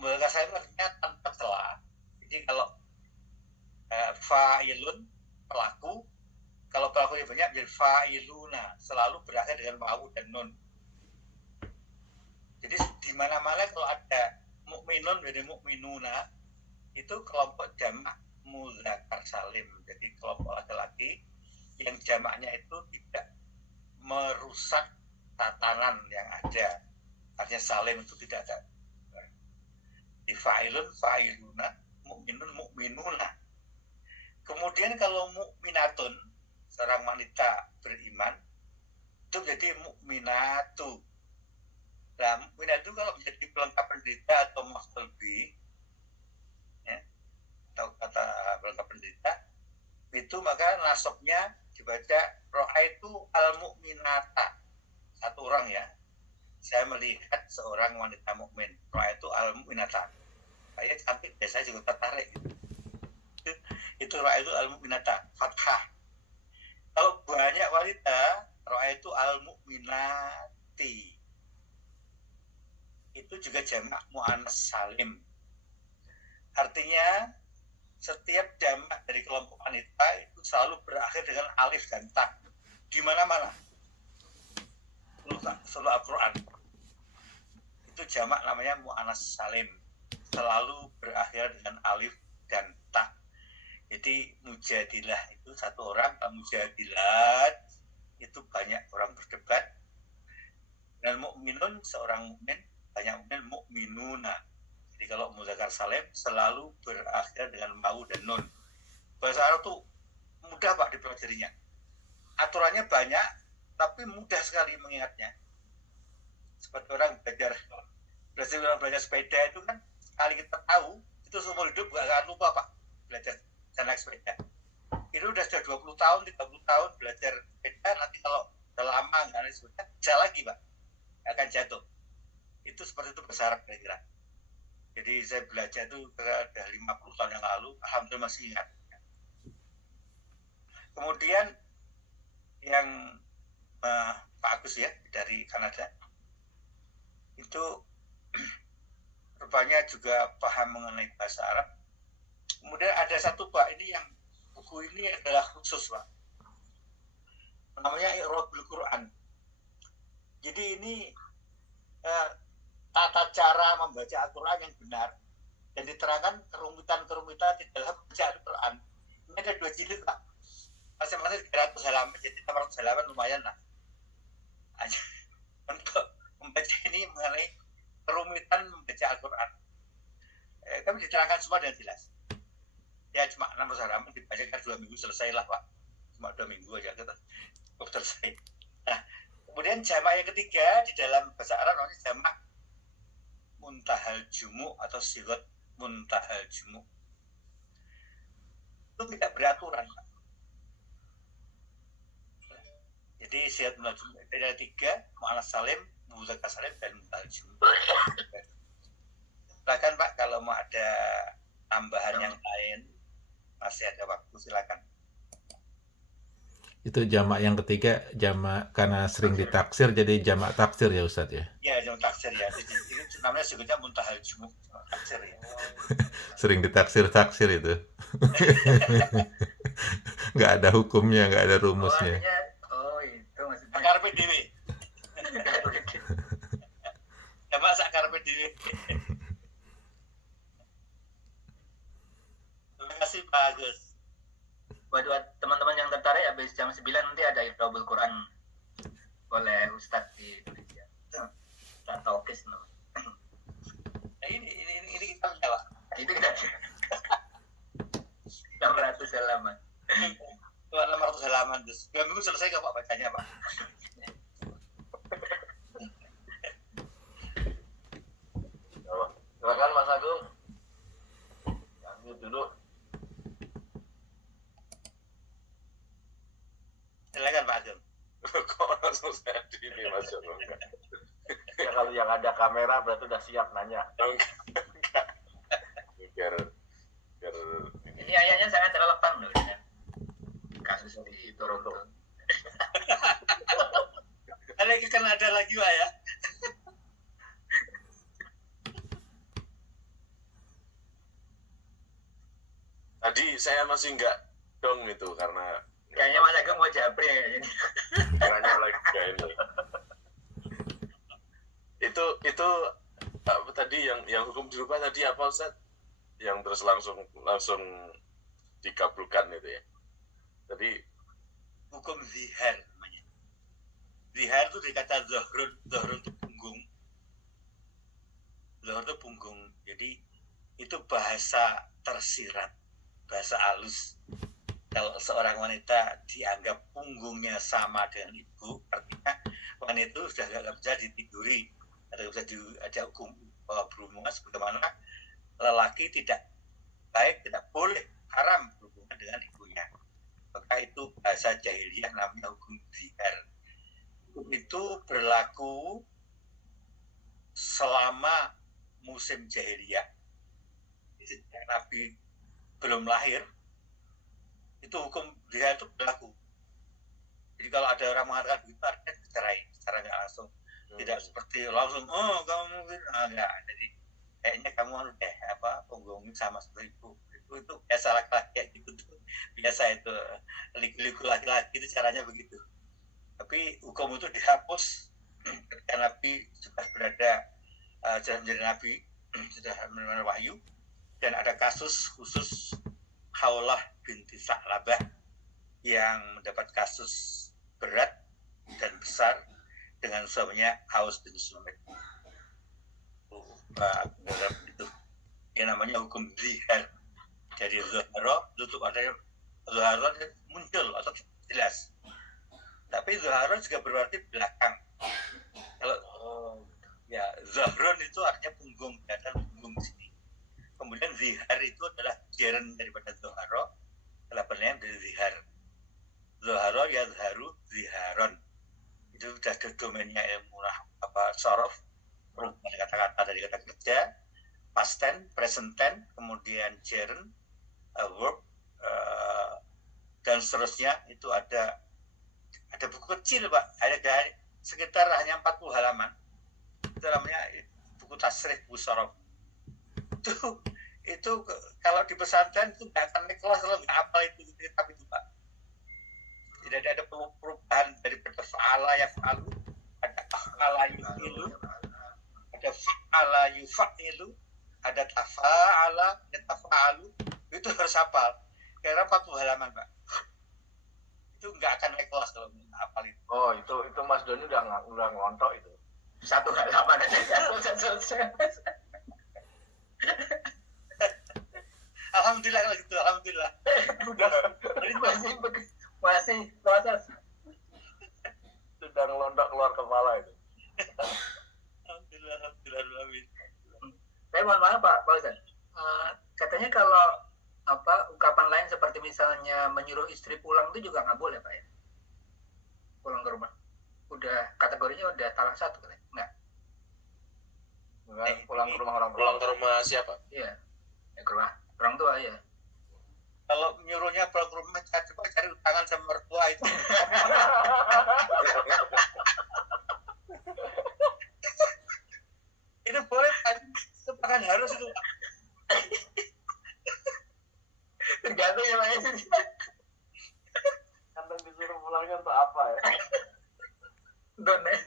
Mudzakkar salim artinya tanpa celah. Jadi kalau fa'ilun pelaku, kalau pelakunya banyak jadi fa'iluna, selalu berakhir dengan wawu dan nun. Jadi di mana-mana kalau ada mukminun dari mukminuna itu kelompok jamak mudzakkar salim. Jadi kelompok laki-laki yang jamaknya itu tidak merusak tatanan yang ada. Artinya salim itu tidak ada. Di fa'ilun fa'iluna, mukminun mukminuna. Kemudian kalau mukminatun, seorang wanita beriman, itu jadi mukminatu. Nah, mukminatu kalau menjadi pelengkap penderita atau maf'ul bih, ya, atau kata pelengkap penderita, itu maka nasabnya dibaca ra'aitu al-mu'minata. Satu orang ya. Saya melihat seorang wanita mukmin. Ra'aitu al-mu'minata. Kayak cantik, biasanya juga tertarik. Itu ra'aitu al-mu'minata, fathah. Kalau banyak wanita, ra'aitu al-mu'minati. Itu juga jamak mu'annas salim. Artinya setiap jamak dari kelompok wanita itu selalu berakhir dengan alif dan ta di mana-mana. Seluruh Al-Quran itu jamak namanya mu'annas salim, selalu berakhir dengan alif dan ta. Jadi mujadilah itu satu orang, mujadilat itu banyak orang berdebat. Dan mukminun seorang mukmin, banyak mukmin mukminuna. Jadi kalau muzakkar salim selalu berakhir dengan mau dan nun. Bahasa Arab tuh mudah Pak dipelajarinya. Aturannya banyak, tapi mudah sekali mengingatnya. Seperti orang belajar sepeda itu kan, sekali kita tahu, itu seumur hidup gak akan lupa Pak, belajar naik sepeda. Itu udah 20 tahun, 30 tahun belajar sepeda, nanti kalau udah lama nggak naik sepeda, bisa lagi Pak, akan jatuh. Itu seperti itu bahasa Arab kira-kira. Jadi saya belajar itu udah 50 tahun yang lalu, alhamdulillah masih ingat. Kemudian yang Pak Agus ya dari Kanada itu rupanya juga paham mengenai bahasa Arab. Kemudian ada satu Pak, ini yang buku ini adalah khusus Pak, namanya I'rabul Quran. Jadi ini tata cara membaca Al-Quran yang benar dan diterangkan kerumitan-kerumitan di dalam baca Al-Quran. Ini ada 2 jilid Pak, masing-masing 300 halaman, jadi 600 halaman lumayan lah untuk membaca ini mengenai kerumitan membaca Al-Quran. Kami diterangkan semua dengan jelas. Ya cuma 600 halaman dibacakan 2 minggu selesai lah Pak, cuma 2 minggu aja kita selesai. Nah kemudian jamak yang ketiga di dalam bahasa Arab namanya jamak muntahal jumu atau sigot muntahal jumu. Itu tidak beraturan Pak. Jadi sihat muntahal jumu ada 3, mu'anats salim, muzakkar salim, dan muntahal jumu. Silakan Pak kalau mau ada tambahan yang lain, masih ada waktu, silakan. Itu jamak yang ketiga, jamak karena sering ditaksir jadi jamak taksir ya Ustadz ya? Ya, jamak taksir ya. Ini namanya sebutnya muntahal jumu, taksir ya. Sering ditaksir-taksir itu. Nggak ada hukumnya, nggak ada rumusnya. Itu maksudnya. Akarpe dewe. Jamak sakarpe dewe. Terima kasih Pak Agus. Buat teman-teman yang tertarik, habis jam 9 nanti ada I'rabul Quran oleh Ustadz di Indonesia. Ustadz Taukis no. Nah, ini kita jawab. Itu kita 600 halaman. 600 halaman terus 2 minggu selesai nggak Pak bacanya Pak? Silakan Mas Agung. Ambil dulu. Silakan Pak Agung. Kok langsung saya di ini Mas Agung? Ya kalau yang ada kamera berarti udah siap nanya. Biar Ini ayatnya sangat relevan loh dengan kasus di Toronto. Lagi kan ada lagi Pak ya. Tadi saya masih nggak dong itu karena Kayaknya Mas Agung mau japri ya ini. caranya lagi kayak ini. Itu apa tadi yang hukum dirubah tadi apa Ustaz? Yang terus langsung dikabulkan itu ya. Tadi Hukum zihar namanya. Zihar itu dikata zahrun itu punggung. Zahr itu punggung. Jadi itu bahasa tersirat, bahasa halus. Kalau seorang wanita dianggap punggungnya sama dengan ibu, artinya wanita itu sudah tidak bisa ditiduri atau bisa diajak hukum berhubungan sebagaimana lelaki tidak baik, tidak boleh, haram berhubungan dengan ibunya. Maka itu bahasa jahiliyah namanya hukum zihar. Hukum itu berlaku selama musim jahiliyah. Sejak Nabi belum lahir, itu hukum zihar itu berlaku. Jadi kalau ada orang mengatakan begitu artinya dicerai secara nggak langsung, tidak seperti langsung kamu enggak. Jadi kayaknya kamu deh punggungnya sama seperti itu biasa laki-laki gitu tuh. Biasa itu liku-liku laki-laki itu caranya begitu. Tapi hukum itu dihapus ketika Nabi sudah berada sudah menjadi Nabi, sudah menerima wahyu, dan ada kasus khusus Khawlah binti Sa'labah yang mendapat kasus berat dan besar dengan suaminya Aus bin Sumit. Itu yang namanya hukum zihar. Jadi zuhara itu ada zuhara muncul atau jelas. Tapi zuhara juga berarti belakang. Kalau ya zahron itu artinya punggung dan punggung sini. Kemudian zihar itu adalah jeren daripada zuhara. Lapannya dari zihar. Zuhara yazharu ziharon. Itu sudah domainnya ilmu sorof, perubahan kata-kata dari kata kerja, past tense, present tense, kemudian gerund, verb, dan seterusnya. Itu ada buku kecil Pak, ada sekitar hanya 40 halaman. Itu namanya buku tasrif, buku sorof. Itu kalau di pesantren itu nggak akan kelas kalau nggak apa itu kitab itu Pak. Tidak ada perubahan daripada fa'ala yaf'alu, ada af'ala yufilu, ada fa'ala yufa'ilu, ada tafa'ala, ada tafa'alu. Itu harus hafal. Kira 40 halaman Pak. Itu nggak akan naik kelas kalau hafal itu. Oh, itu Mas Doni udah ngelontok itu. Satu halaman aja selesai. Alhamdulillah kalau gitu, alhamdulillah. Udah masih proses. sudah ngelontok keluar kepala itu. Alhamdulillah. Saya mohon maaf Pak Ustaz. Katanya kalau ungkapan lain seperti misalnya menyuruh istri pulang itu juga nggak boleh Pak ya? Pulang ke rumah. Udah kategorinya udah talak 1 katanya. Enggak. Pulang ke rumah orang tua. Pulang ke rumah siapa? Iya. Ya, ke rumah orang tua ya. Kalau nyuruhnya pulang ke rumah, coba cari utangan sama mertua itu. Itu boleh kan? Itu bahkan harus itu. Tergantung ya Pak ya. Kadang disuruh pulangnya untuk apa ya? Don ya.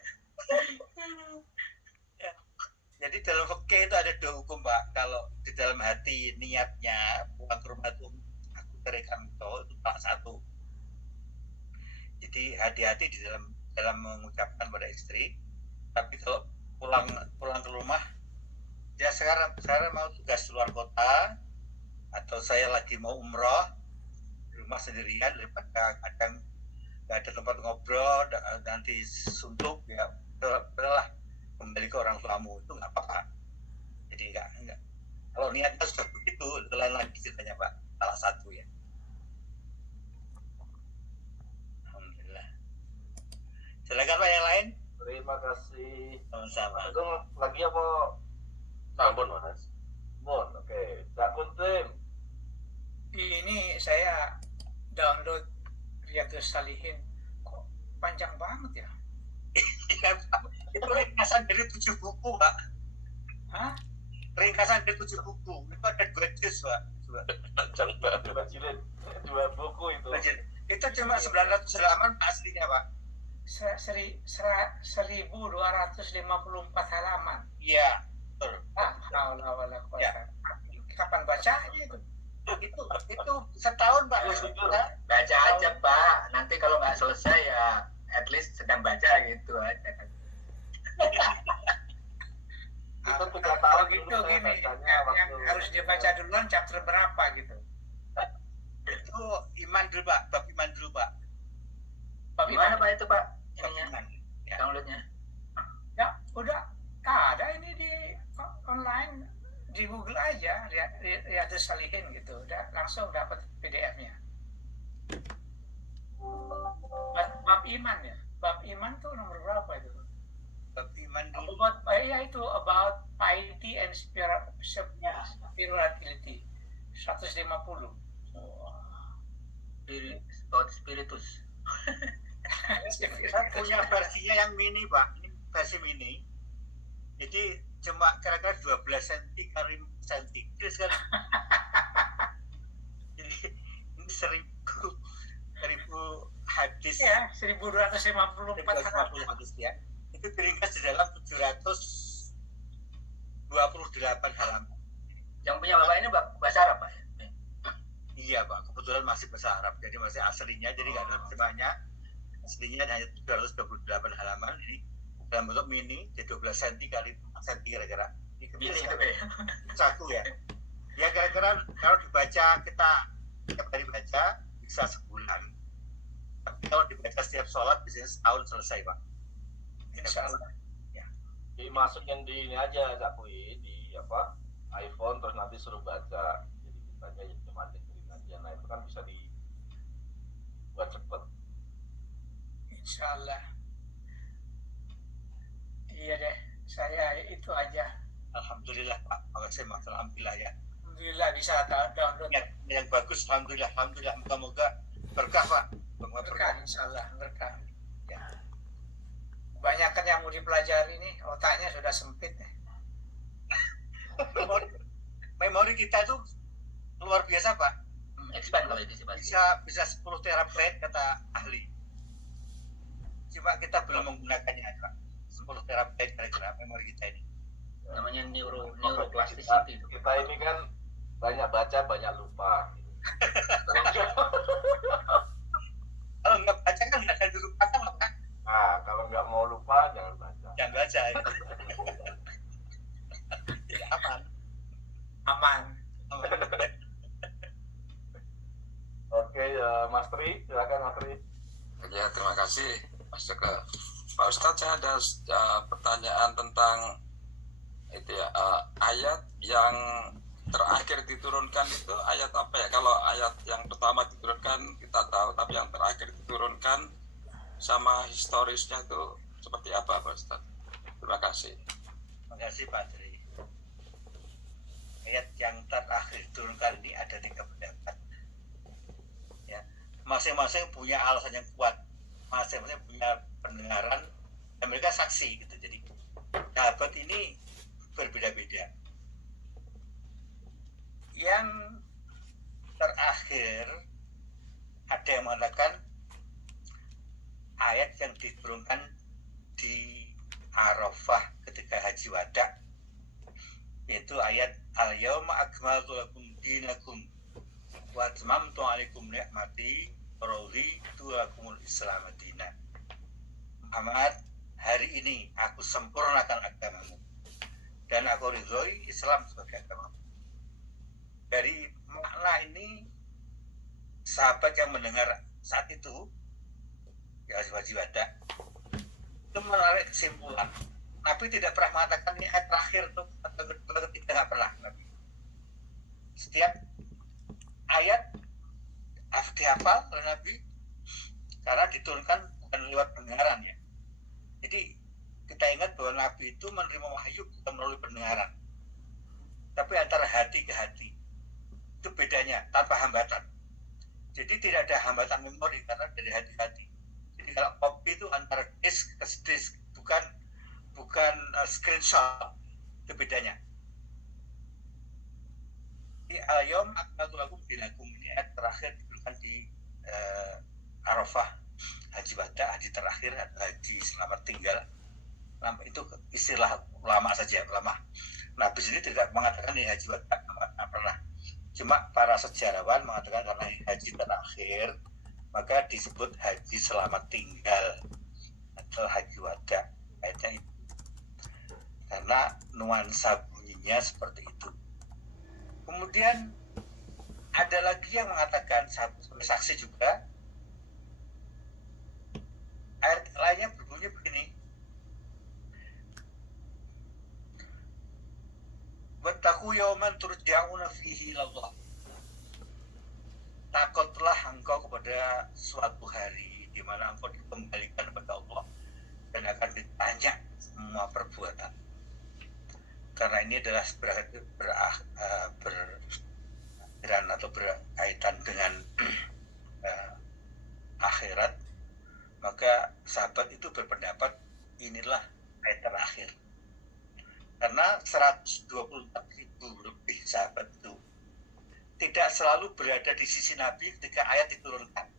Jadi dalam fikih itu ada 2 hukum Pak. Kalau di dalam hati niatnya pulang ke rumah itu aku terikan itu tak 1. Jadi hati-hati di dalam mengucapkan pada istri. Tapi kalau pulang ke rumah, ya sekarang mau tugas luar kota atau saya lagi mau umroh di rumah sendirian, daripada kadang nggak ada tempat ngobrol nanti suntuk, ya udahlah kembali ke orang tuamu, itu nggak apa-apa. Jadi nggak kalau niatnya sudah begitu, lain lagi ceritanya Pak, salah 1 ya. Alhamdulillah. Silakan Pak yang lain. Terima kasih. Sama-sama. Itu lagi apa? Sampun Mas. Mon, oke. Cak Kuntim. Ini saya download Riyadhus Shalihin, kok panjang banget ya? Itu ringkasan dari 7 buku Pak. Hah? Ringkasan dari 7 buku. Itu ada 2 juz Pak. Panjang banget. 2 jilid. 2 buku itu. Itu cuma 900 halaman Pak aslinya Pak. 1254 halaman. Iya, betul. Haula wala quwata. Ya. Kapan bacanya itu? Itu setahun Pak. Baca aja Pak. Nanti kalau nggak selesai ya at least sedang baca gitu aja. Itu 3 tahun Kalau dulu gitu saya gini, bacanya yang waktu harus dibaca duluan chapter berapa gitu? Itu iman dulu Pak, bab iman dulu Pak. Gimana Pak itu Pak? Bab Ininya, iman. Ya. downloadnya. Ya udah ada ini di online, di Google aja Riyadhus Shalihin gitu, udah langsung dapat PDF-nya. Bab iman ya, bab iman tuh nomor berapa itu? Bab iman dulu. About piety and spirituality 150. About spiritus. Saya punya versinya yang mini Pak. Ini versi mini. Jadi cuma kira-kira 12 cm kali 5 cm. Itu sekali. Jadi ini 1000 hadis. Ya, 1254 halaman. hadis ya. Itu diringkas di dalam 728 halaman. Yang punya Bapak ini bahasa Arab Pak ya? Iya Pak, kebetulan masih bahasa Arab, jadi masih aslinya, jadi nggak ada terjemahnya. Aslinya hanya 328 halaman, ini dalam bentuk mini, jadi 12 cm kali 4 cm kira-kira. Ini kecil Mini sekali. itu ya. Saku ya. Ya kira-kira kalau dibaca kita tiap hari baca bisa sebulan. Tapi kalau dibaca setiap sholat biasanya setahun selesai Pak. Insya Allah. Dimasukin di ini aja Zakui, di apa iPhone, terus nanti suruh baca, jadi kitanya cuma dengerin aja. Nah itu kan bisa dibuat cepet. Insya Allah. Iya deh, saya itu aja. Alhamdulillah Pak, makasih Mas, alhamdulillah ya. Alhamdulillah bisa download. Yang bagus, alhamdulillah, moga-moga berkah Pak. Moga Berkah, insya Allah berkah. Ya. Kebanyakan yang mau dipelajari nih otaknya sudah sempit nih. Memori kita tuh luar biasa Pak. Expand kalau itu sih pasti. Bisa 10 terabyte kata ahli. Cuma kita belum menggunakannya Pak. 10 terabyte kira-kira memori kita ini. Namanya Kita, neuroplasticity itu. kita ini kan banyak baca, banyak lupa. Kalau nggak baca kan nggak ada dulu kata Pak. Nah, kalau nggak mau lupa, jangan baca. Jangan baca. Ya, aman. Aman. Oke, Mas Tri, silakan Mas Tri. Ya, terima kasih Mas Joko. Pak Ustadz, saya ada pertanyaan tentang itu ya, ayat yang terakhir diturunkan itu ayat apa ya? Kalau ayat yang pertama diturunkan kita tahu, tapi yang terakhir diturunkan sama historisnya itu seperti apa Pak Ustadz? Terima kasih. Terima kasih Pak Tri. Ayat yang terakhir diturunkan ini ada 3 pendapat. Ya, masing-masing punya alasan yang kuat, masing-masing punya pendengaran, dan mereka saksi gitu. Jadi sahabat ini berbeda-beda. Yang terakhir ada yang mengatakan ayat yang diturunkan di Arafah ketika Haji Wada, yaitu ayat Al-Yawma akmaltu lakum dinakum wa atmamtu alaikum ni'mati wa raditu lakumul Islam madina. Muhammad, hari ini aku sempurnakan agamamu dan aku ridhoi Islam sebagai agama. Dari makna ini, sahabat yang mendengar saat itu ya Haji Wada itu menarik kesimpulan. Nabi tidak pernah mengatakan ini ayat terakhir tuh atau kedua ketiga, nggak pernah Nabi. Setiap ayat dihafal oleh Nabi karena diturunkan bukan lewat pendengaran ya. Jadi kita ingat bahwa Nabi itu menerima wahyu bukan melalui pendengaran, tapi antara hati ke hati. Itu bedanya, tanpa hambatan. Jadi tidak ada hambatan memori karena dari hati-hati. Jadi kalau copy itu antara disk ke disk, bukan screenshot. Itu bedanya. Di Al-Yawm akmaltu lakum dinakum, ini ayat terakhir diberikan di Arafah, Haji Wada, haji terakhir atau haji selamat tinggal. Itu istilah ulama saja, ulama. Nabi sendiri tidak mengatakan ini Haji Wada, tidak pernah. Cuma para sejarawan mengatakan karena ini haji terakhir, maka disebut haji selamat tinggal atau Haji Wada. Ayatnya itu. Karena nuansa bunyinya seperti itu. Kemudian ada lagi yang mengatakan, saksi juga, ayat lainnya berbunyi begini. Wattaqu yawman turja'una fihi ilallah. Takutlah engkau kepada suatu hari di mana engkau dikembalikan kepada Allah dan akan ditanya semua perbuatan. Karena ini adalah berkaitan dengan akhirat, maka sahabat itu berpendapat inilah ayat terakhir. Karena 124.000 lebih sahabat itu tidak selalu berada di sisi Nabi ketika ayat diturunkan.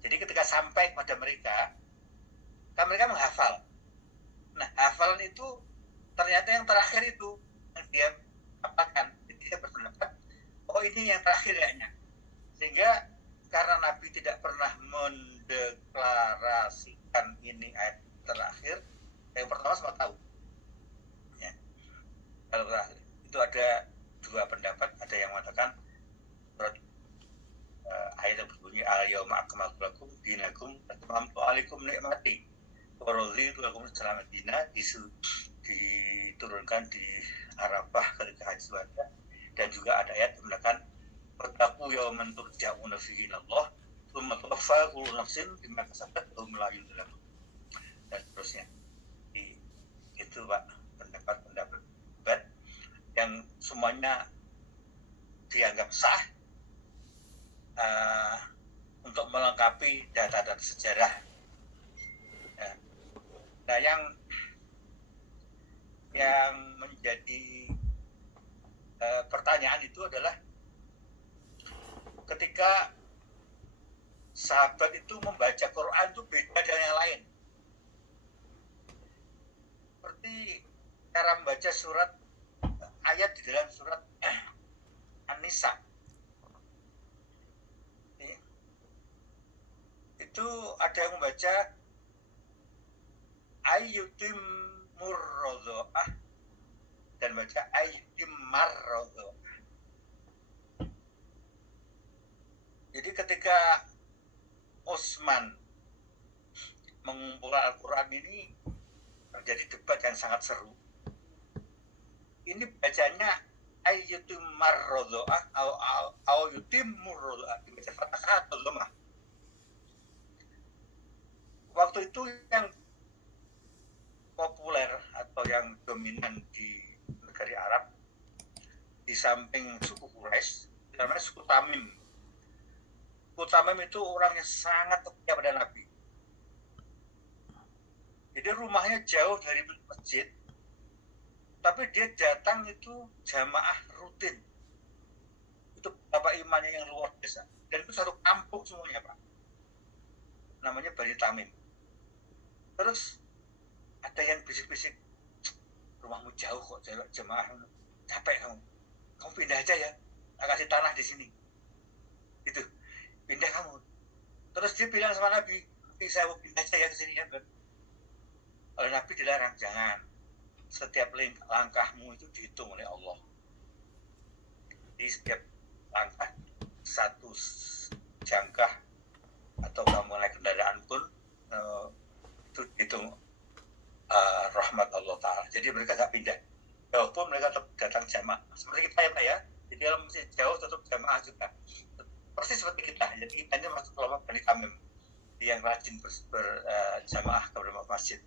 Jadi ketika sampai kepada mereka, kan mereka menghafal. Nah, hafalan itu ternyata yang terakhir itu yang dia apakan. Dia berpendapat, oh oh ini yang terakhir kayaknya. Sehingga karena Nabi tidak pernah mendeklarasikan ini ayat terakhir, yang pertama semua tahu. Ya. Kalau terakhir itu ada dua pendapat, ada yang mengatakan ayat yang berbunyi al-yauma akmaltu lakum dinakum wa atmamtu alaikum ni'mati wa raditu lakum al-Islam dinan, diturunkan di Arafah ketika haji wada. Dan juga ada ayat yang mengatakan wattaqu yawman turja'una fihi ilallah tsumma tuwaffa kullu nafsin bima kasabat wa hum la yuzlamun, dan seterusnya. Itu Pak, pendapat yang semuanya dianggap sah untuk melengkapi data-data sejarah. Nah, yang menjadi pertanyaan itu adalah ketika sahabat itu membaca Quran itu beda dengan yang lain. Seperti cara membaca surat ayat di dalam surat An-Nisa. Itu ada yang membaca ayyutim murrodho'ah dan baca ayyutim marrodho'ah. Jadi ketika Utsman mengumpulkan Al-Quran ini terjadi debat yang sangat seru. Ini bacanya ayyutim marrodho'ah atau ayyutim murrodho'ah, dibaca fathah atau dhammah. Waktu itu yang populer atau yang dominan di negara Arab di samping suku Quraisy namanya suku Tamim. Suku Tamim itu orang yang sangat setia pada Nabi. Jadi rumahnya jauh dari masjid, tapi dia datang itu jamaah rutin. Itu bapak imannya yang luar biasa. Dan itu satu kampung semuanya Pak. Namanya Bani Tamim. Terus ada yang bisik-bisik, rumahmu jauh kok jemaah, capek kamu pindah aja ya, tak kasih tanah di sini. Itu pindah kamu. Terus dia bilang sama Nabi, saya mau pindah aja ya ke sini ya. Oleh Nabi dilarang, jangan. Setiap langkahmu itu dihitung oleh Allah. Di setiap langkah satu jangkah atau kamu naik kendaraan pun itu dihitung rahmat Allah Ta'ala. Jadi mereka tak pindah. Walaupun mereka tetap datang jamaah. Seperti kita ya Pak ya. Jadi kalau masih jauh tetap jamaah juga. Persis seperti kita. Jadi kita ini masuk kelompok Bani Tamim yang rajin berjamaah ke beberapa masjid.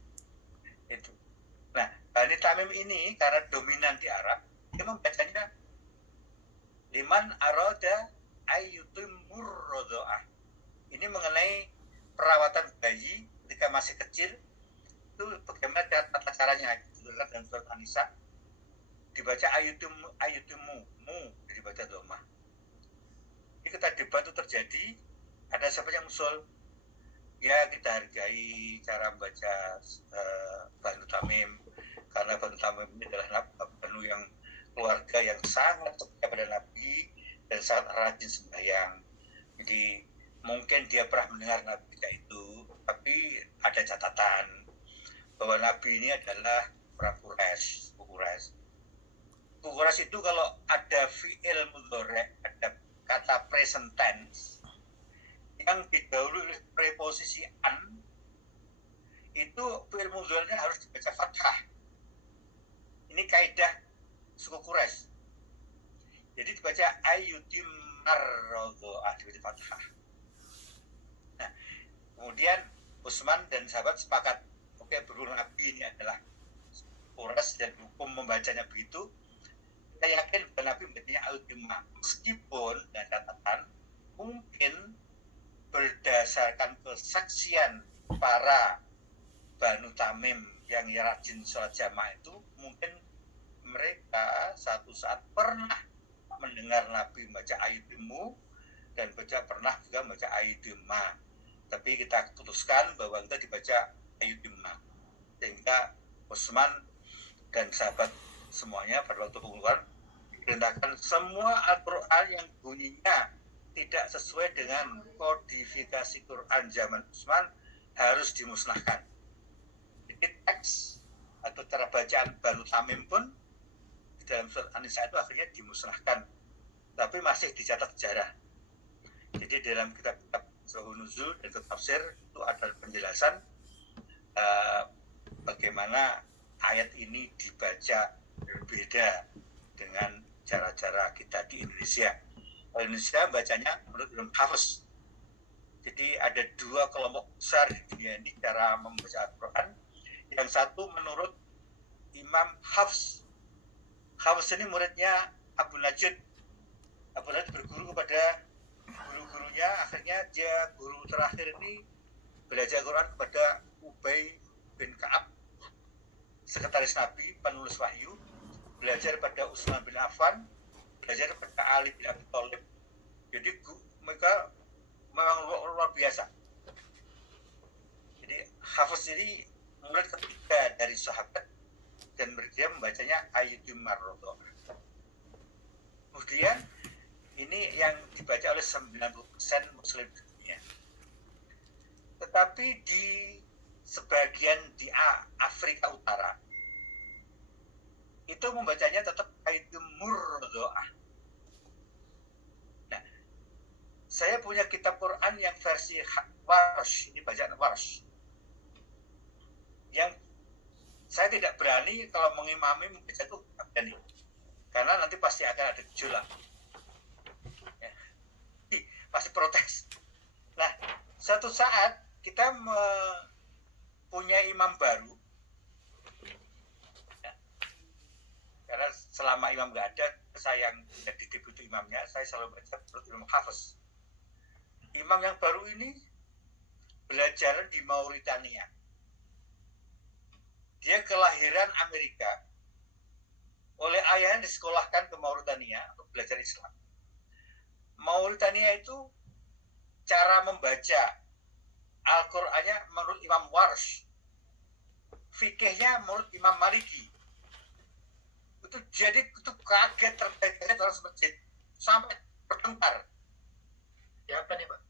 Itu. Nah, Bani Tamim ini karena dominan di Arab, dia membacanya liman arada ayyutim murrodho'ah. Ini mengenai perawatan bayi ketika masih kecil, itu bagaimana tata caranya. Dan surat An-Nisa dibaca ayyutimu dibaca dhammah. Ini kita debat itu terjadi, ada siapa yang usul, ya kita hargai cara membaca Banu Tamim, karena Banu Tamim ini adalah Banu yang keluarga yang sangat setia pada Nabi dan sangat rajin sembahyang. Jadi mungkin dia pernah mendengar Nabi itu, tapi ada catatan bahwa Nabi ini adalah orang Quraisy. Quraisy itu kalau ada fi'il mudhari', ada kata present tense yang didahului oleh preposisi an, itu fi'il mudhari'nya harus dibaca fathah. Ini kaidah suku Quraisy. Jadi dibaca ayyutim marrodho'ah, dibaca fathah. Nah, kemudian Utsman dan sahabat sepakat, oke, berhubung Nabi ini adalah Quraisy dan hukum membacanya begitu, kita yakin bahwa Nabi membacanya al-Dimah. Meskipun dan catatan mungkin berdasarkan kesaksian para Banu Tamim yang rajin sholat jamaah itu, mungkin mereka satu saat pernah mendengar Nabi membaca ayyutimu dan pernah juga membaca ayyutimah. Tapi kita putuskan bahwa kita dibaca ayyutimah, sehingga Utsman dan sahabat semuanya pada waktu pengumuman diperintahkan semua Al-Quran yang bunyinya tidak sesuai dengan kodifikasi Quran zaman Utsman harus dimusnahkan. Jadi teks atau cara bacaan Banu Tamim pun di dalam surat An-Nisa itu akhirnya dimusnahkan, tapi masih dicatat sejarah. Jadi dalam kitab-kitab Asbabun Nuzul dan tafsir itu ada penjelasan bagaimana ayat ini dibaca berbeda dengan cara-cara kita di Indonesia. Kalau Indonesia bacanya menurut Imam Hafiz. Jadi ada dua kelompok besar di dunia ini cara membaca Al-Quran. Yang satu menurut Imam Hafiz. Hafiz ini muridnya Abu Najud. Abu Najud berguru kepada guru-gurunya, akhirnya dia guru terakhir ini belajar Quran kepada Ubay bin Ka'ab, sekretaris Nabi, penulis wahyu, belajar pada Utsman bin Affan, belajar pada Ali bin Abi Thalib. Jadi mereka memang luar biasa. Jadi Hafiz ini murid ketiga dari sahabat dan dia membacanya Ayyudim Marrodo. Kemudian ini yang dibaca oleh 90% Muslim dunia. Tetapi di sebagian di Afrika Utara itu membacanya tetap Ayyudim Murdoah. Nah, saya punya kitab Quran yang versi Warsh, ini bacaan Warsh, yang saya tidak berani kalau mengimami membaca itu berani, karena nanti pasti akan ada gejolak, ya, pasti protes. Nah, suatu saat kita punya imam baru, ya, karena selama imam nggak ada, saya yang jadi deputi imamnya, saya selalu baca menurut Imam Hafiz. Imam yang baru ini belajar di Mauritania. Dia kelahiran Amerika, oleh ayahnya disekolahkan ke Mauritania untuk belajar Islam. Mauritania itu cara membaca Al-Qur'annya menurut Imam Warsh, fikihnya menurut Imam Maliki. Itu jadi itu kaget, terkaget orang masjid sampai bertengkar. Siapa nih, Pak?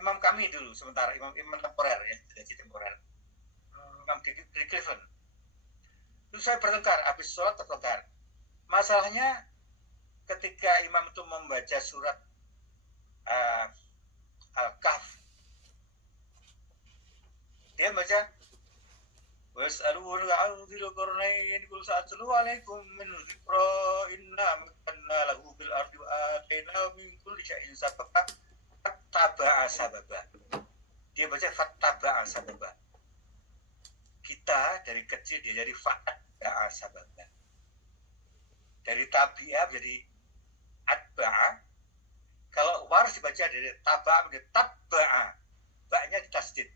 Imam kami dulu sementara, imam temporer ya, jadi temporer. Imam di Cleveland. Itu saya bertengkar, habis sholat bertengkar. Masalahnya ketika imam itu membaca surat Al-Kahf, dia baca was'aluna 'an dzil qarnain qul sa'atlu 'alaikum min dzikra inna makanna lahu bil ardi wa atayna min kulli syai'in sababa fattaba'a sababa. Dia baca fattaba'a sababa. Kita dari kecil dia jadi fattaba'a sababa. Dari tabi'a jadi atba'a. Kalau Warsh dibaca dari taba'a menjadi tabba'a. Ba'nya ditasdid.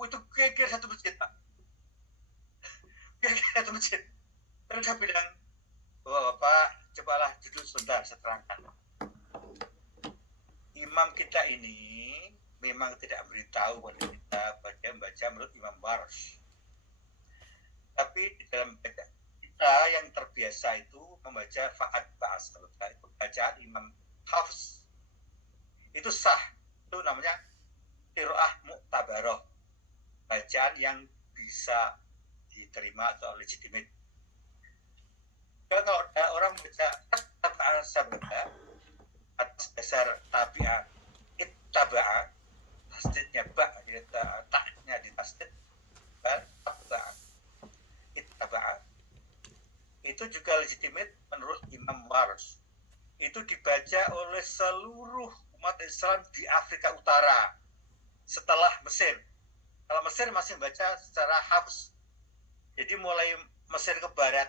Itu kira-kira satu masjid, Pak. Kira-kira satu masjid. Terus saya bilang, Bapak, cobalah duduk sebentar, saya terangkan. Imam kita ini memang tidak beritahu pada kita baca menurut Imam Warsh. Tapi di dalam kita yang terbiasa itu membaca Fa'ad Ba'as, itu bacaan Imam Hafiz. Itu sah, itu namanya qiraah mu'tabarah, bacaan yang bisa diterima atau legitimate. Kalau ada orang baca taba'a sababa atas dasar tabi'a ittaba'a, tasdidnya ba, jadi taknya di tasdid, taba'a ittaba'a, itu juga legitimate menurut Imam Warsh. Itu dibaca oleh seluruh umat Islam di Afrika Utara setelah Mesir. Kalau Mesir masih membaca secara Hafs. Jadi mulai Mesir ke barat,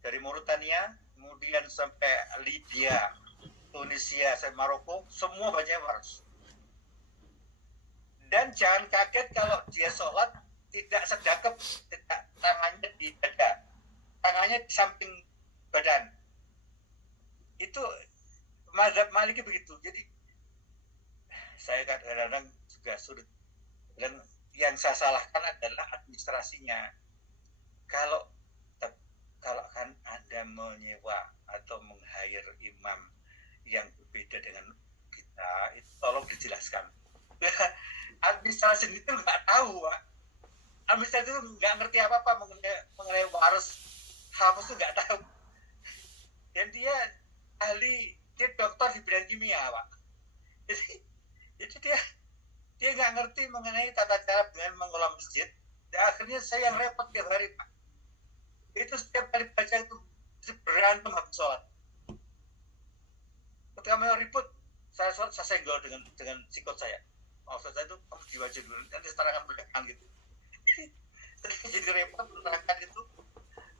dari Mauritania, kemudian sampai Libya, Tunisia, sampai Maroko, semua baca Warsh. Dan jangan kaget kalau dia sholat tidak sedekap, tidak tangannya di dada, tangannya di samping badan. Itu mazhab Maliki begitu. Jadi saya kadang-kadang juga sulit. Dan yang saya salahkan adalah administrasinya. kalau kan Anda menyewa atau meng-hire imam yang berbeda dengan kita, itu tolong dijelaskan. Administrasi itu nggak tahu, Pak. Administrasi itu nggak ngerti apa-apa mengenai waris hafaz itu nggak tahu. Dan dia dokter di bidang kimia, Pak. Jadi dia nggak ngerti mengenai tata cara dengan mengelola masjid. Dan akhirnya saya yang repot tiap hari, Pak. Itu setiap kali baca itu berantem habis sholat. Ketika mau ribut, saya senggol dengan sikut saya. Maksud saya itu harus diwajib dulu, nanti setarakan belakangan gitu. Jadi repot menerangkan itu.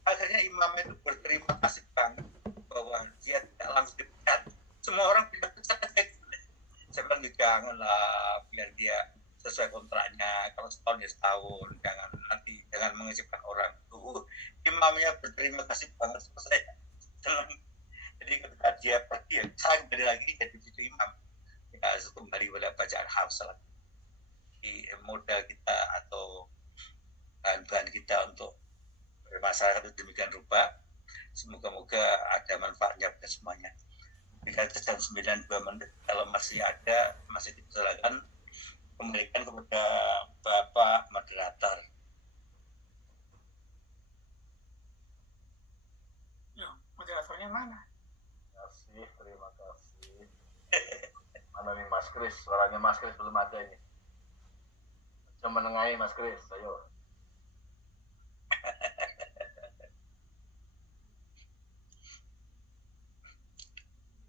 Akhirnya imam itu berterima kasih banget bahwa dia tidak langsung dipecat. Semua orang tidak pecat. Saya bilang janganlah, biar dia sesuai kontraknya. Kalau setahun ya setahun, jangan mengejekkan orang. Imamnya berterima kasih banget sama saya. Jadi ketika dia pergi, saya kembali lagi jadi imam. Ya, kembali pada bacaan hafal. Di modal kita atau bahan kita untuk bermasyarakat itu demikian rupa. Semoga-moga ada manfaatnya pada semuanya. Jika sedang 92 menit, kalau masih ada, masih dipersilakan kembalikan kepada Bapak moderator. Ya, moderatornya mana? Terima kasih. Mana nih Mas Kris? Suaranya Mas Kris belum ada ini. Coba menengahi Mas Kris, ayo.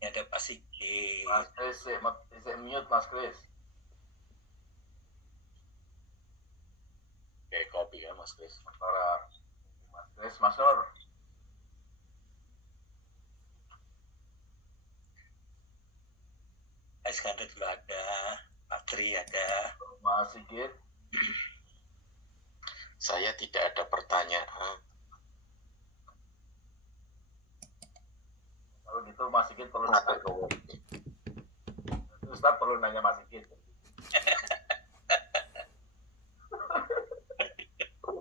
Ini ada Pak Siki. Mas Kris, mute Mas Kris. Oke, kopi ya Mas Kris. Sementara Mas Kris, Mas Nur. Iskandar juga ada, Pak Tri ada. Mas Sigit. Saya tidak ada pertanyaan. Kalau gitu Mas Sigit perlu nanya. Ustaz perlu nanya Mas Sigit.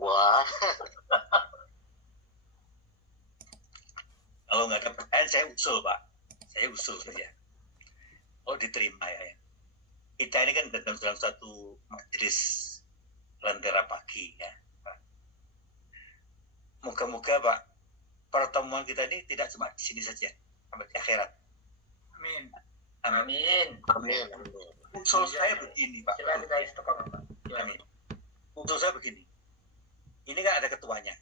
Wah, Kalau nggak ada pertanyaan, saya usul, Pak. Saya usul saja. Oh, diterima ya. Kita ini kan dalam satu majelis lentera pagi ya, Pak. Moga-moga, Pak, pertemuan kita ini tidak cuma di sini saja, sampai di akhirat. Amin. Amin. amin. Usul saya begini, Pak. Sila kita istiqomah, Pak. Amin. Usul saya begini. Ini kan ada ketuanya.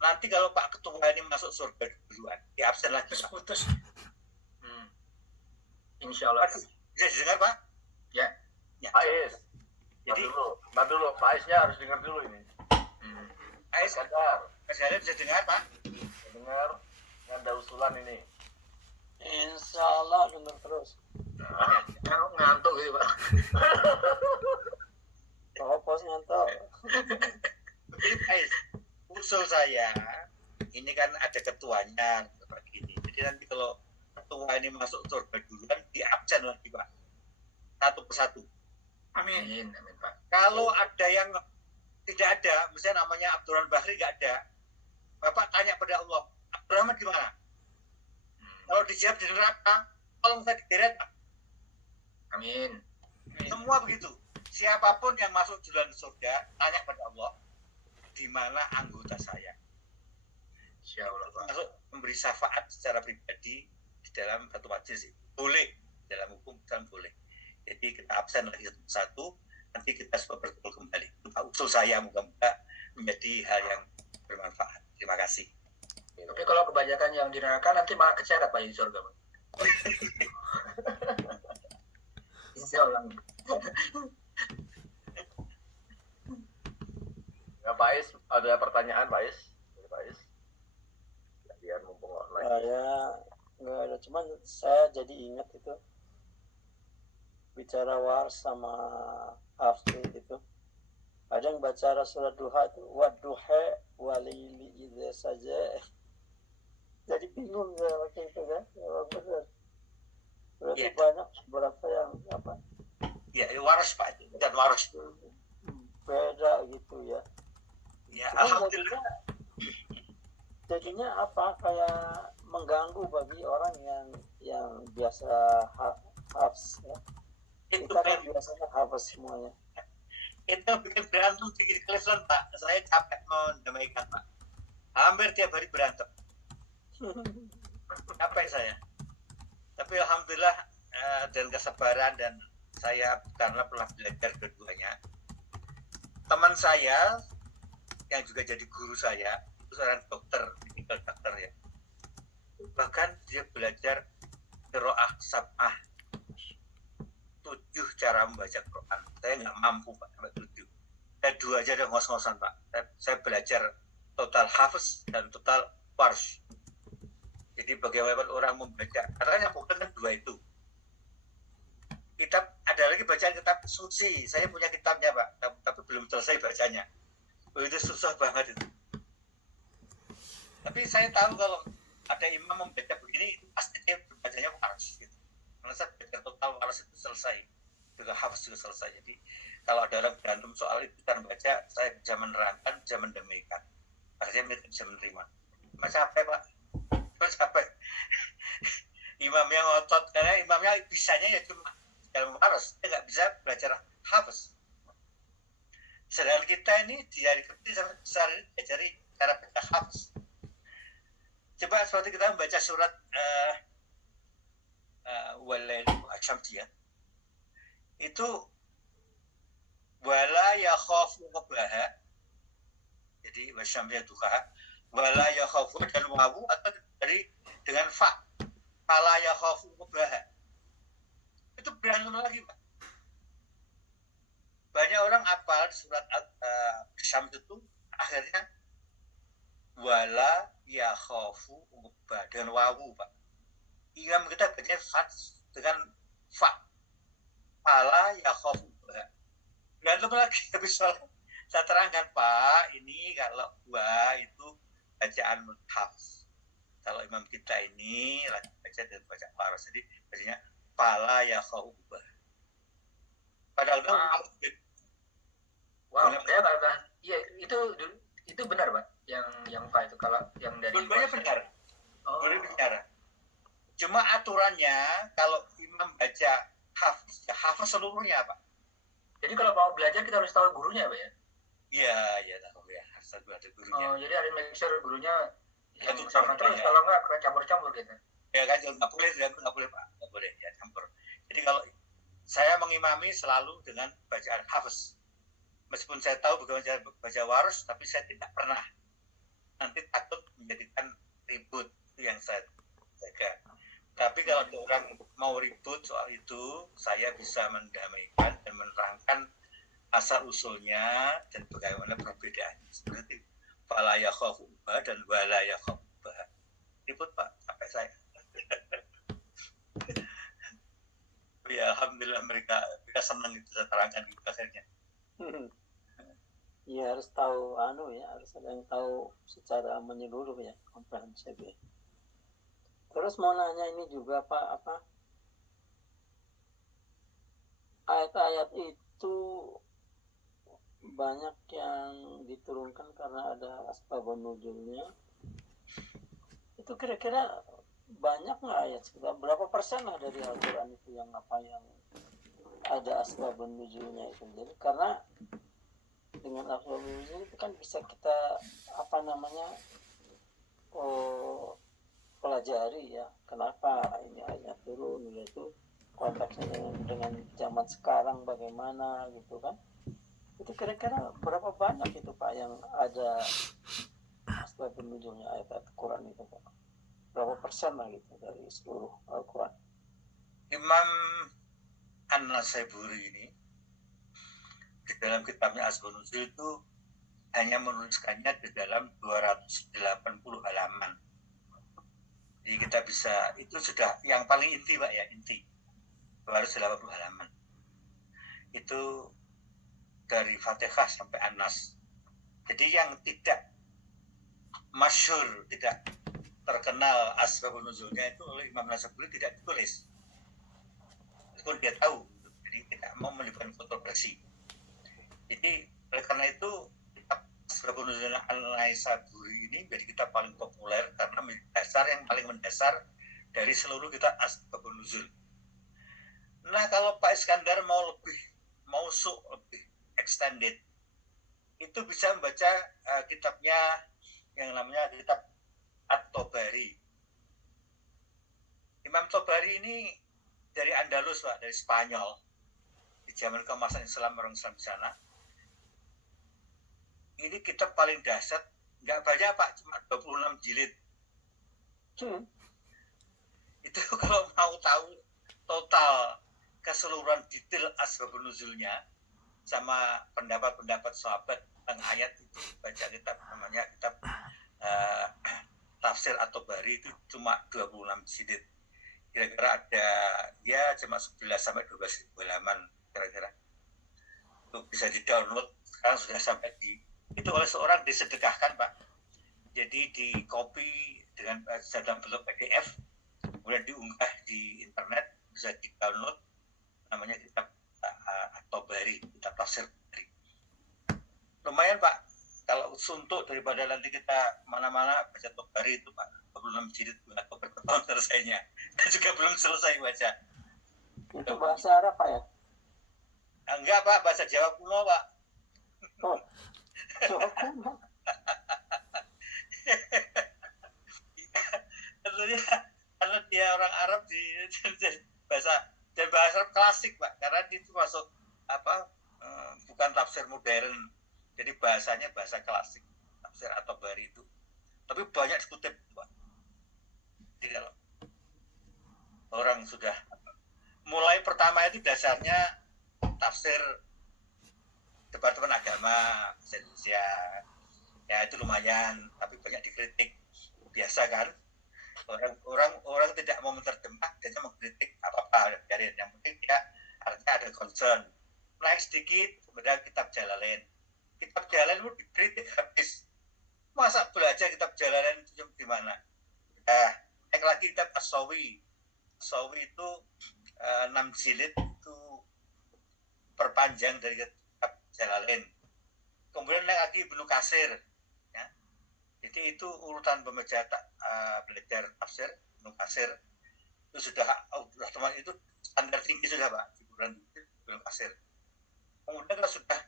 Nanti kalau Pak Ketua ini masuk surga duluan, di absen lagi, Pak. Putus. Insya Allah. Bisa didengar, Pak? Ya. Ya. Pak Is. Jadi, Ntar dulu. Pak Isnya harus dengar dulu ini. Ais, Sadar. sekalian bisa dengar, Pak? Dengar. Ada usulan ini. Insya Allah dengar terus. Ngantuk gitu, Pak. Kalau pos ngantuk. Jadi, Ais, usul saya, ini kan ada ketuanya seperti ini. Jadi nanti kalau ketua ini masuk surga duluan, di absen lagi, Pak. Satu persatu. Amin. Amin, Pak. Kalau ada yang tidak ada, misalnya namanya Abdurrahman Bahri nggak ada, Bapak tanya pada Allah, Abdurrahman di mana? Kalau dijawab di neraka, tolong saya digeret, Pak. Amin. Semua begitu. Siapapun yang masuk duluan ke surga, tanya pada Allah, di mana anggota saya? Insya Allah, Pak. Masuk memberi syafaat secara pribadi di dalam satu majelis. Boleh, dalam hukum Islam boleh. Jadi kita absen lagi satu, nanti kita semua berkumpul kembali. Usul saya moga-moga menjadi hal yang bermanfaat. Terima kasih. Tapi kalau kebanyakan yang di neraka nanti malah keceret, Pak, di surga, Pak. Insya Allah. Ya Pak Is, ada pertanyaan Pak Is? Dari Pak Is. Biar mumpung online. Saya nggak ada, cuman saya jadi ingat itu bicara wars sama hafsi itu. Ada yang baca surat duha itu wadduha walili idza saja. Jadi bingung saya waktu itu kan. Ya, benar. Berarti Ya. banyak beberapa yang apa? Ya, waras Pak, bukan waras. Beda gitu ya. Ya, Cuman alhamdulillah. jadinya apa, kayak mengganggu bagi orang yang biasa hafs ya. Itu Kita kan kan biasanya hafs semuanya. itu bikin berantem di Cleveland, Pak. Saya capek mendamaikan, Pak. Hampir tiap hari berantem. Capek saya. Tapi alhamdulillah dan kesabaran, dan saya karena pernah belajar keduanya. Teman saya yang juga jadi guru saya itu seorang dokter, medical dokter ya. Bahkan dia belajar qiraah sab'ah, 7 cara membaca Quran. Saya nggak mampu, Pak, sampai 7. Saya 2 aja udah ngos-ngosan, Pak. Saya belajar total hafz dan total warsh. Jadi bagaimana orang membaca, karena yang bukan kan 2 itu. Kitab, ada lagi bacaan kitab suci. Saya punya kitabnya, Pak, tapi belum selesai bacanya. Itu susah banget itu. Tapi saya tahu kalau ada imam membaca begini, pasti dia bacanya warsh gitu. Karena saya baca total warsh itu selesai, juga hafz juga selesai. Jadi kalau ada orang berantem soal itu kan baca, saya bisa menerangkan, bisa mendamaikan. Artinya bisa menerima. Mas capek, Pak. Mas capek. Imamnya ngotot, karena imamnya bisanya ya cuma dalam warsh, dia nggak bisa belajar hafz. Sedangkan kita ini di hari kecil sampai besar ini diajari cara baca hafz. Coba seperti kita membaca surat Walail Asyamsi ya. Itu wala yakhafu qabaha. Jadi wasyamsi duha, wala yakhafu dan wawu atau dari dengan fa. Fala yakhafu qabaha. Itu berantem lagi, Pak. Banyak orang hafal surat Syams itu akhirnya wala yakhafu dengan wawu, Pak. Imam kita bacanya fat dengan fa. Fala yakhafu. Berantem lagi, tapi saya terangkan, Pak, ini kalau gua itu bacaan hafz. Kalau imam kita ini lagi baca dan baca warsh, jadi bacanya fala yakhafu. Padahal wow, saya nggak tahu. Iya, itu benar, Pak. Yang Pak itu kalau yang dari dua-duanya benar. Oh. Dua-duanya benar. Cuma aturannya kalau imam baca hafz, ya hafz seluruhnya, Pak. Jadi kalau mau belajar kita harus tahu gurunya, Pak ya? Iya, tahu ya. Harus tahu ada gurunya. Oh, jadi harus make sure gurunya yang Itu sama terus, ya. kalau nggak campur-campur gitu. Ya kan, nggak boleh, Pak. Nggak boleh ya campur. Jadi kalau saya mengimami selalu dengan bacaan hafz. Meskipun saya tahu bagaimana cara baca warsh, tapi saya tidak pernah nanti takut menjadikan ribut, itu yang saya jaga. Tapi kalau ada orang mau ribut soal itu, saya bisa mendamaikan dan menerangkan asal usulnya dan bagaimana perbedaannya. Seperti fala yakhafu dan wala yakhafu. Ribut, Pak, sampai saya. Ya alhamdulillah mereka senang itu saya terangkan gitu akhirnya. Ya harus tahu harus ada yang tahu secara menyeluruh ya, komprehensif ya. Terus mau nanya ini juga, Pak, apa ayat-ayat itu banyak yang diturunkan karena ada asbabun nuzulnya. Itu kira-kira banyak nggak ayat, berapa persen lah dari Al-Quran itu yang ada asbabun nuzulnya itu. Jadi karena dengan asbabun nuzul itu kan bisa kita pelajari ya, kenapa ini ayat turun, yaitu konteksnya dengan zaman sekarang bagaimana gitu kan. Itu kira-kira berapa banyak itu, Pak, yang ada asbabun nuzulnya ayat Quran itu, Pak? Berapa persen lah gitu dari seluruh Al-Quran? Imam An-Nasaiburi ini di dalam kitabnya Asbabun Nuzul itu hanya menuliskannya di dalam 280 halaman. Jadi kita bisa, itu sudah yang paling inti, Pak ya, inti 280 halaman. Itu dari Fatihah sampai An-Nas. Jadi yang tidak masyhur, tidak terkenal asbabun nuzulnya itu oleh Imam Nasaiburi tidak ditulis. Meskipun dia tahu, jadi tidak mau menimbulkan kontroversi. Jadi oleh karena itu kitab asbabun nuzul An-Nasaiburi ini ini menjadi kitab paling populer karena dasar yang paling mendasar dari seluruh kitab Asbabun Nuzul. Nah, kalau Pak Iskandar mau lebih extended, itu bisa membaca kitabnya yang namanya kitab At-Tabari. Imam Tabari ini dari Andalus, Pak, dari Spanyol. Di zaman keemasan Islam, orang Islam di sana. Ini kitab paling dahsyat, nggak banyak, Pak, cuma 26 jilid. Itu kalau mau tahu total keseluruhan detail asbabun nuzulnya sama pendapat-pendapat sahabat tentang ayat itu, baca kitab namanya kitab Tafsir At-Tabari, itu cuma 26 jilid. Kira-kira ada ya cuma 11 sampai 12 halaman kira-kira. Itu bisa di-download, sekarang sudah sampai itu oleh seorang disedekahkan, Pak. Jadi di copy dengan dalam bentuk PDF, kemudian diunggah di internet, bisa di-download, namanya kitab At-Tabari, kitab Tafsir Tabari. Lumayan, Pak, kalau suntuk daripada nanti kita mana-mana baca Tabari itu, Pak, 26 jilid atau berapa tahun selesainya, dan juga belum selesai baca. Itu bahasa Arab, Pak, ya? Enggak, Pak, bahasa Jawa kuno, Pak. Oh, Jawa kuno. Tentunya karena dia orang Arab di bahasa Arab klasik, Pak, karena itu masuk bukan tafsir modern, jadi bahasanya bahasa klasik, tafsir At-Tabari itu. Tapi banyak dikutip, Pak. Jadi kalau orang sudah mulai pertama itu dasarnya tafsir Departemen Agama Indonesia, ya itu lumayan, tapi banyak dikritik, biasa kan. Orang tidak mau menerjemah, dia mengkritik apa-apa, biarin. Yang penting dia artinya ada concern. Naik sedikit, kemudian kitab Jalalain. Kitab Jalalain itu dikritik habis. Masa belajar kitab Jalalain itu di mana? Naik lagi kitab As-Sawi. As-Sawi itu 6 jilid, itu perpanjang dari kitab Jalalain. Kemudian naik lagi Ibnu Katsir. Jadi itu urutan pembaca belajar tafsir Ibnu Katsir itu sudah itu standar tinggi sudah, Pak, urutan Ibnu Katsir. Kemudian kalau sudah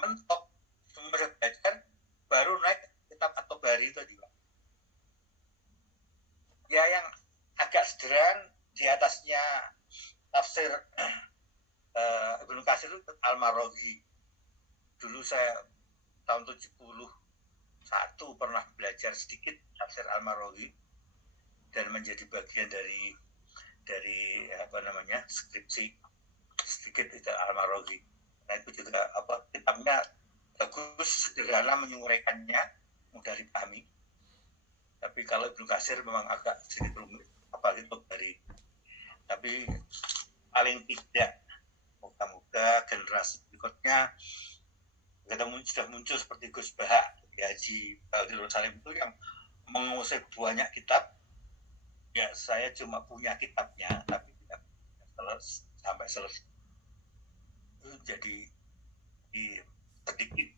mentok semua belajar, baru naik kitab At-Tabari itu tadi, Pak. Ya yang agak sederhana di atasnya tafsir Ibnu Katsir itu Al-Maraghi. Dulu saya tahun 71 pernah belajar sedikit tafsir Al-Maraghi dan menjadi bagian dari skripsi sedikit itu Al-Maraghi. Nah itu juga kitabnya bagus, sederhana menyuraikannya, mudah dipahami. Tapi kalau Ibnu Katsir memang agak sedikit rumit, apalagi Tabari. Tapi paling tidak moga-moga generasi berikutnya sudah muncul seperti Gus Bahak, Haji Baldil Salim itu yang mengusir banyak kitab. Ya saya cuma punya kitabnya, tapi tidak sampai selesai. Itu jadi sedikit.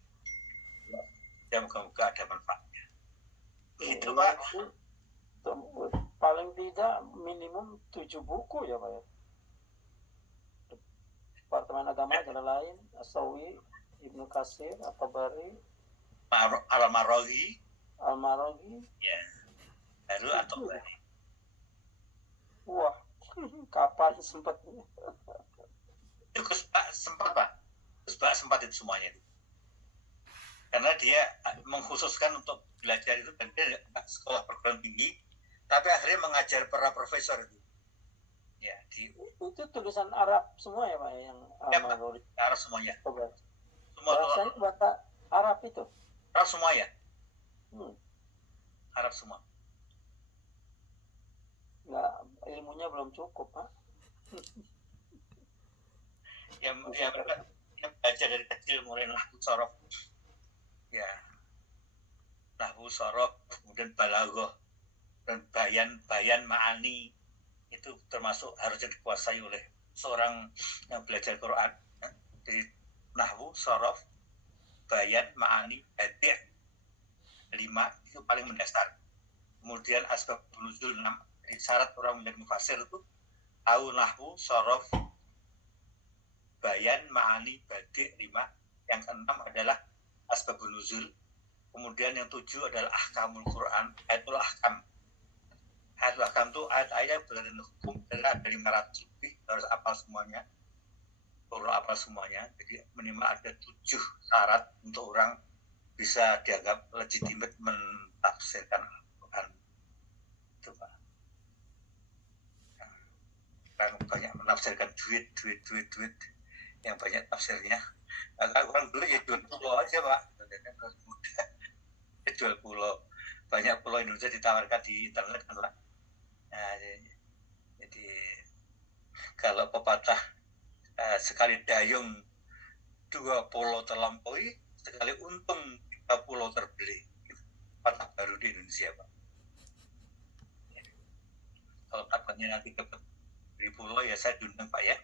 Ya moga-moga ada manfaatnya. Itu, Pak. Paling tidak minimum 7 buku ya, Pak, ya? Departemen Agama Jalalain, As-Sawi, Ibnu Katsir, At-Tabari, Al-Maraghi, ya, baru At-Tabari. Wah, kapan sempatnya? Itu Gus Pak sempat itu semuanya itu. Karena dia mengkhususkan untuk belajar itu, dan dia sekolah perguruan tinggi, tapi akhirnya mengajar para profesor itu. Ya, itu tulisan Arab semua ya, Pak, yang Al-Maraghi. Arab semuanya. Bahasanya bahasa Arab itu. Arab semua ya. Arab semua. Nggak, ilmunya belum cukup, Pak. yang belajar dari kecil mulai nahwu sorof, ya nahwu sorof, kemudian balaghah dan bayan ma'ani, itu termasuk harusnya dikuasai oleh seorang yang belajar Quran. Jadi nahwu sorof, bayan ma'ani, badi', itu paling mendasar. Kemudian asbab nuzul 6. Jadi syarat orang menjadi mufasir itu tahu nahwu, sorof, bayan, ma'ani, badi' 5. Yang keenam adalah asbab nuzul. Kemudian yang 7 adalah ahkamul Quran, ayatul ahkam. Ayatul ahkam itu ayat-ayat berada hukum, ada 500 lebih, harus apal semuanya. Perlu apal semuanya. Jadi minimal ada 7 syarat untuk orang bisa dianggap legitimate mentafsirkan Al-Quran. Itu Pak. Kan banyak menafsirkan duit yang banyak tafsirnya. Kalau orang dulu ya jual pulau aja Pak. Jual pulau. Banyak pulau Indonesia ditawarkan di internet kan Pak. Nah, jadi kalau pepatah sekali dayung 2 pulau terlampaui, sekali untung 3 pulau terbeli. Patah baru di Indonesia Pak. Kalau takutnya nanti dapat di pulau ya saya diundang Pak ya.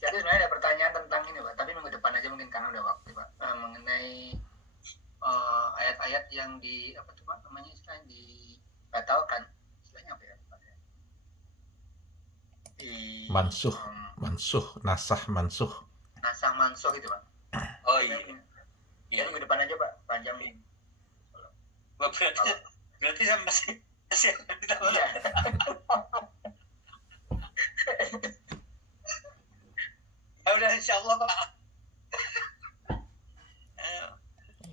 Jadi sebenarnya ada pertanyaan tentang ini Pak, tapi minggu depan aja mungkin karena udah waktu Pak, mengenai ayat-ayat yang di apa tuh Pak namanya istilahnya dibatalkan, istilahnya apa ya Pak? Mansuh, nasah mansuh gitu Pak. Oh iya. Ya minggu depan aja Pak, panjang nih. Berarti saya masih tidak boleh. Iya. Ya udah insya Allah Pak.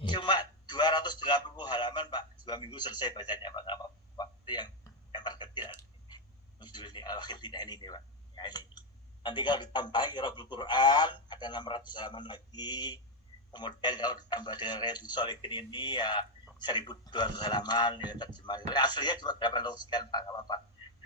Cuma 280 halaman Pak, 2 minggu selesai bacanya Pak. Apa Pak? Itu yang terkecil. Nuzul ini al-akhir tidak ini Pak. Ya ini. Nanti kalau ditambah Iraqul Quran ada 600 halaman lagi. Kemudian kalau ditambah dengan Riyadhus Shalihin ini ya 1200 halaman ya terjemah. Aslinya cuma 800 sekian Pak, enggak apa-apa.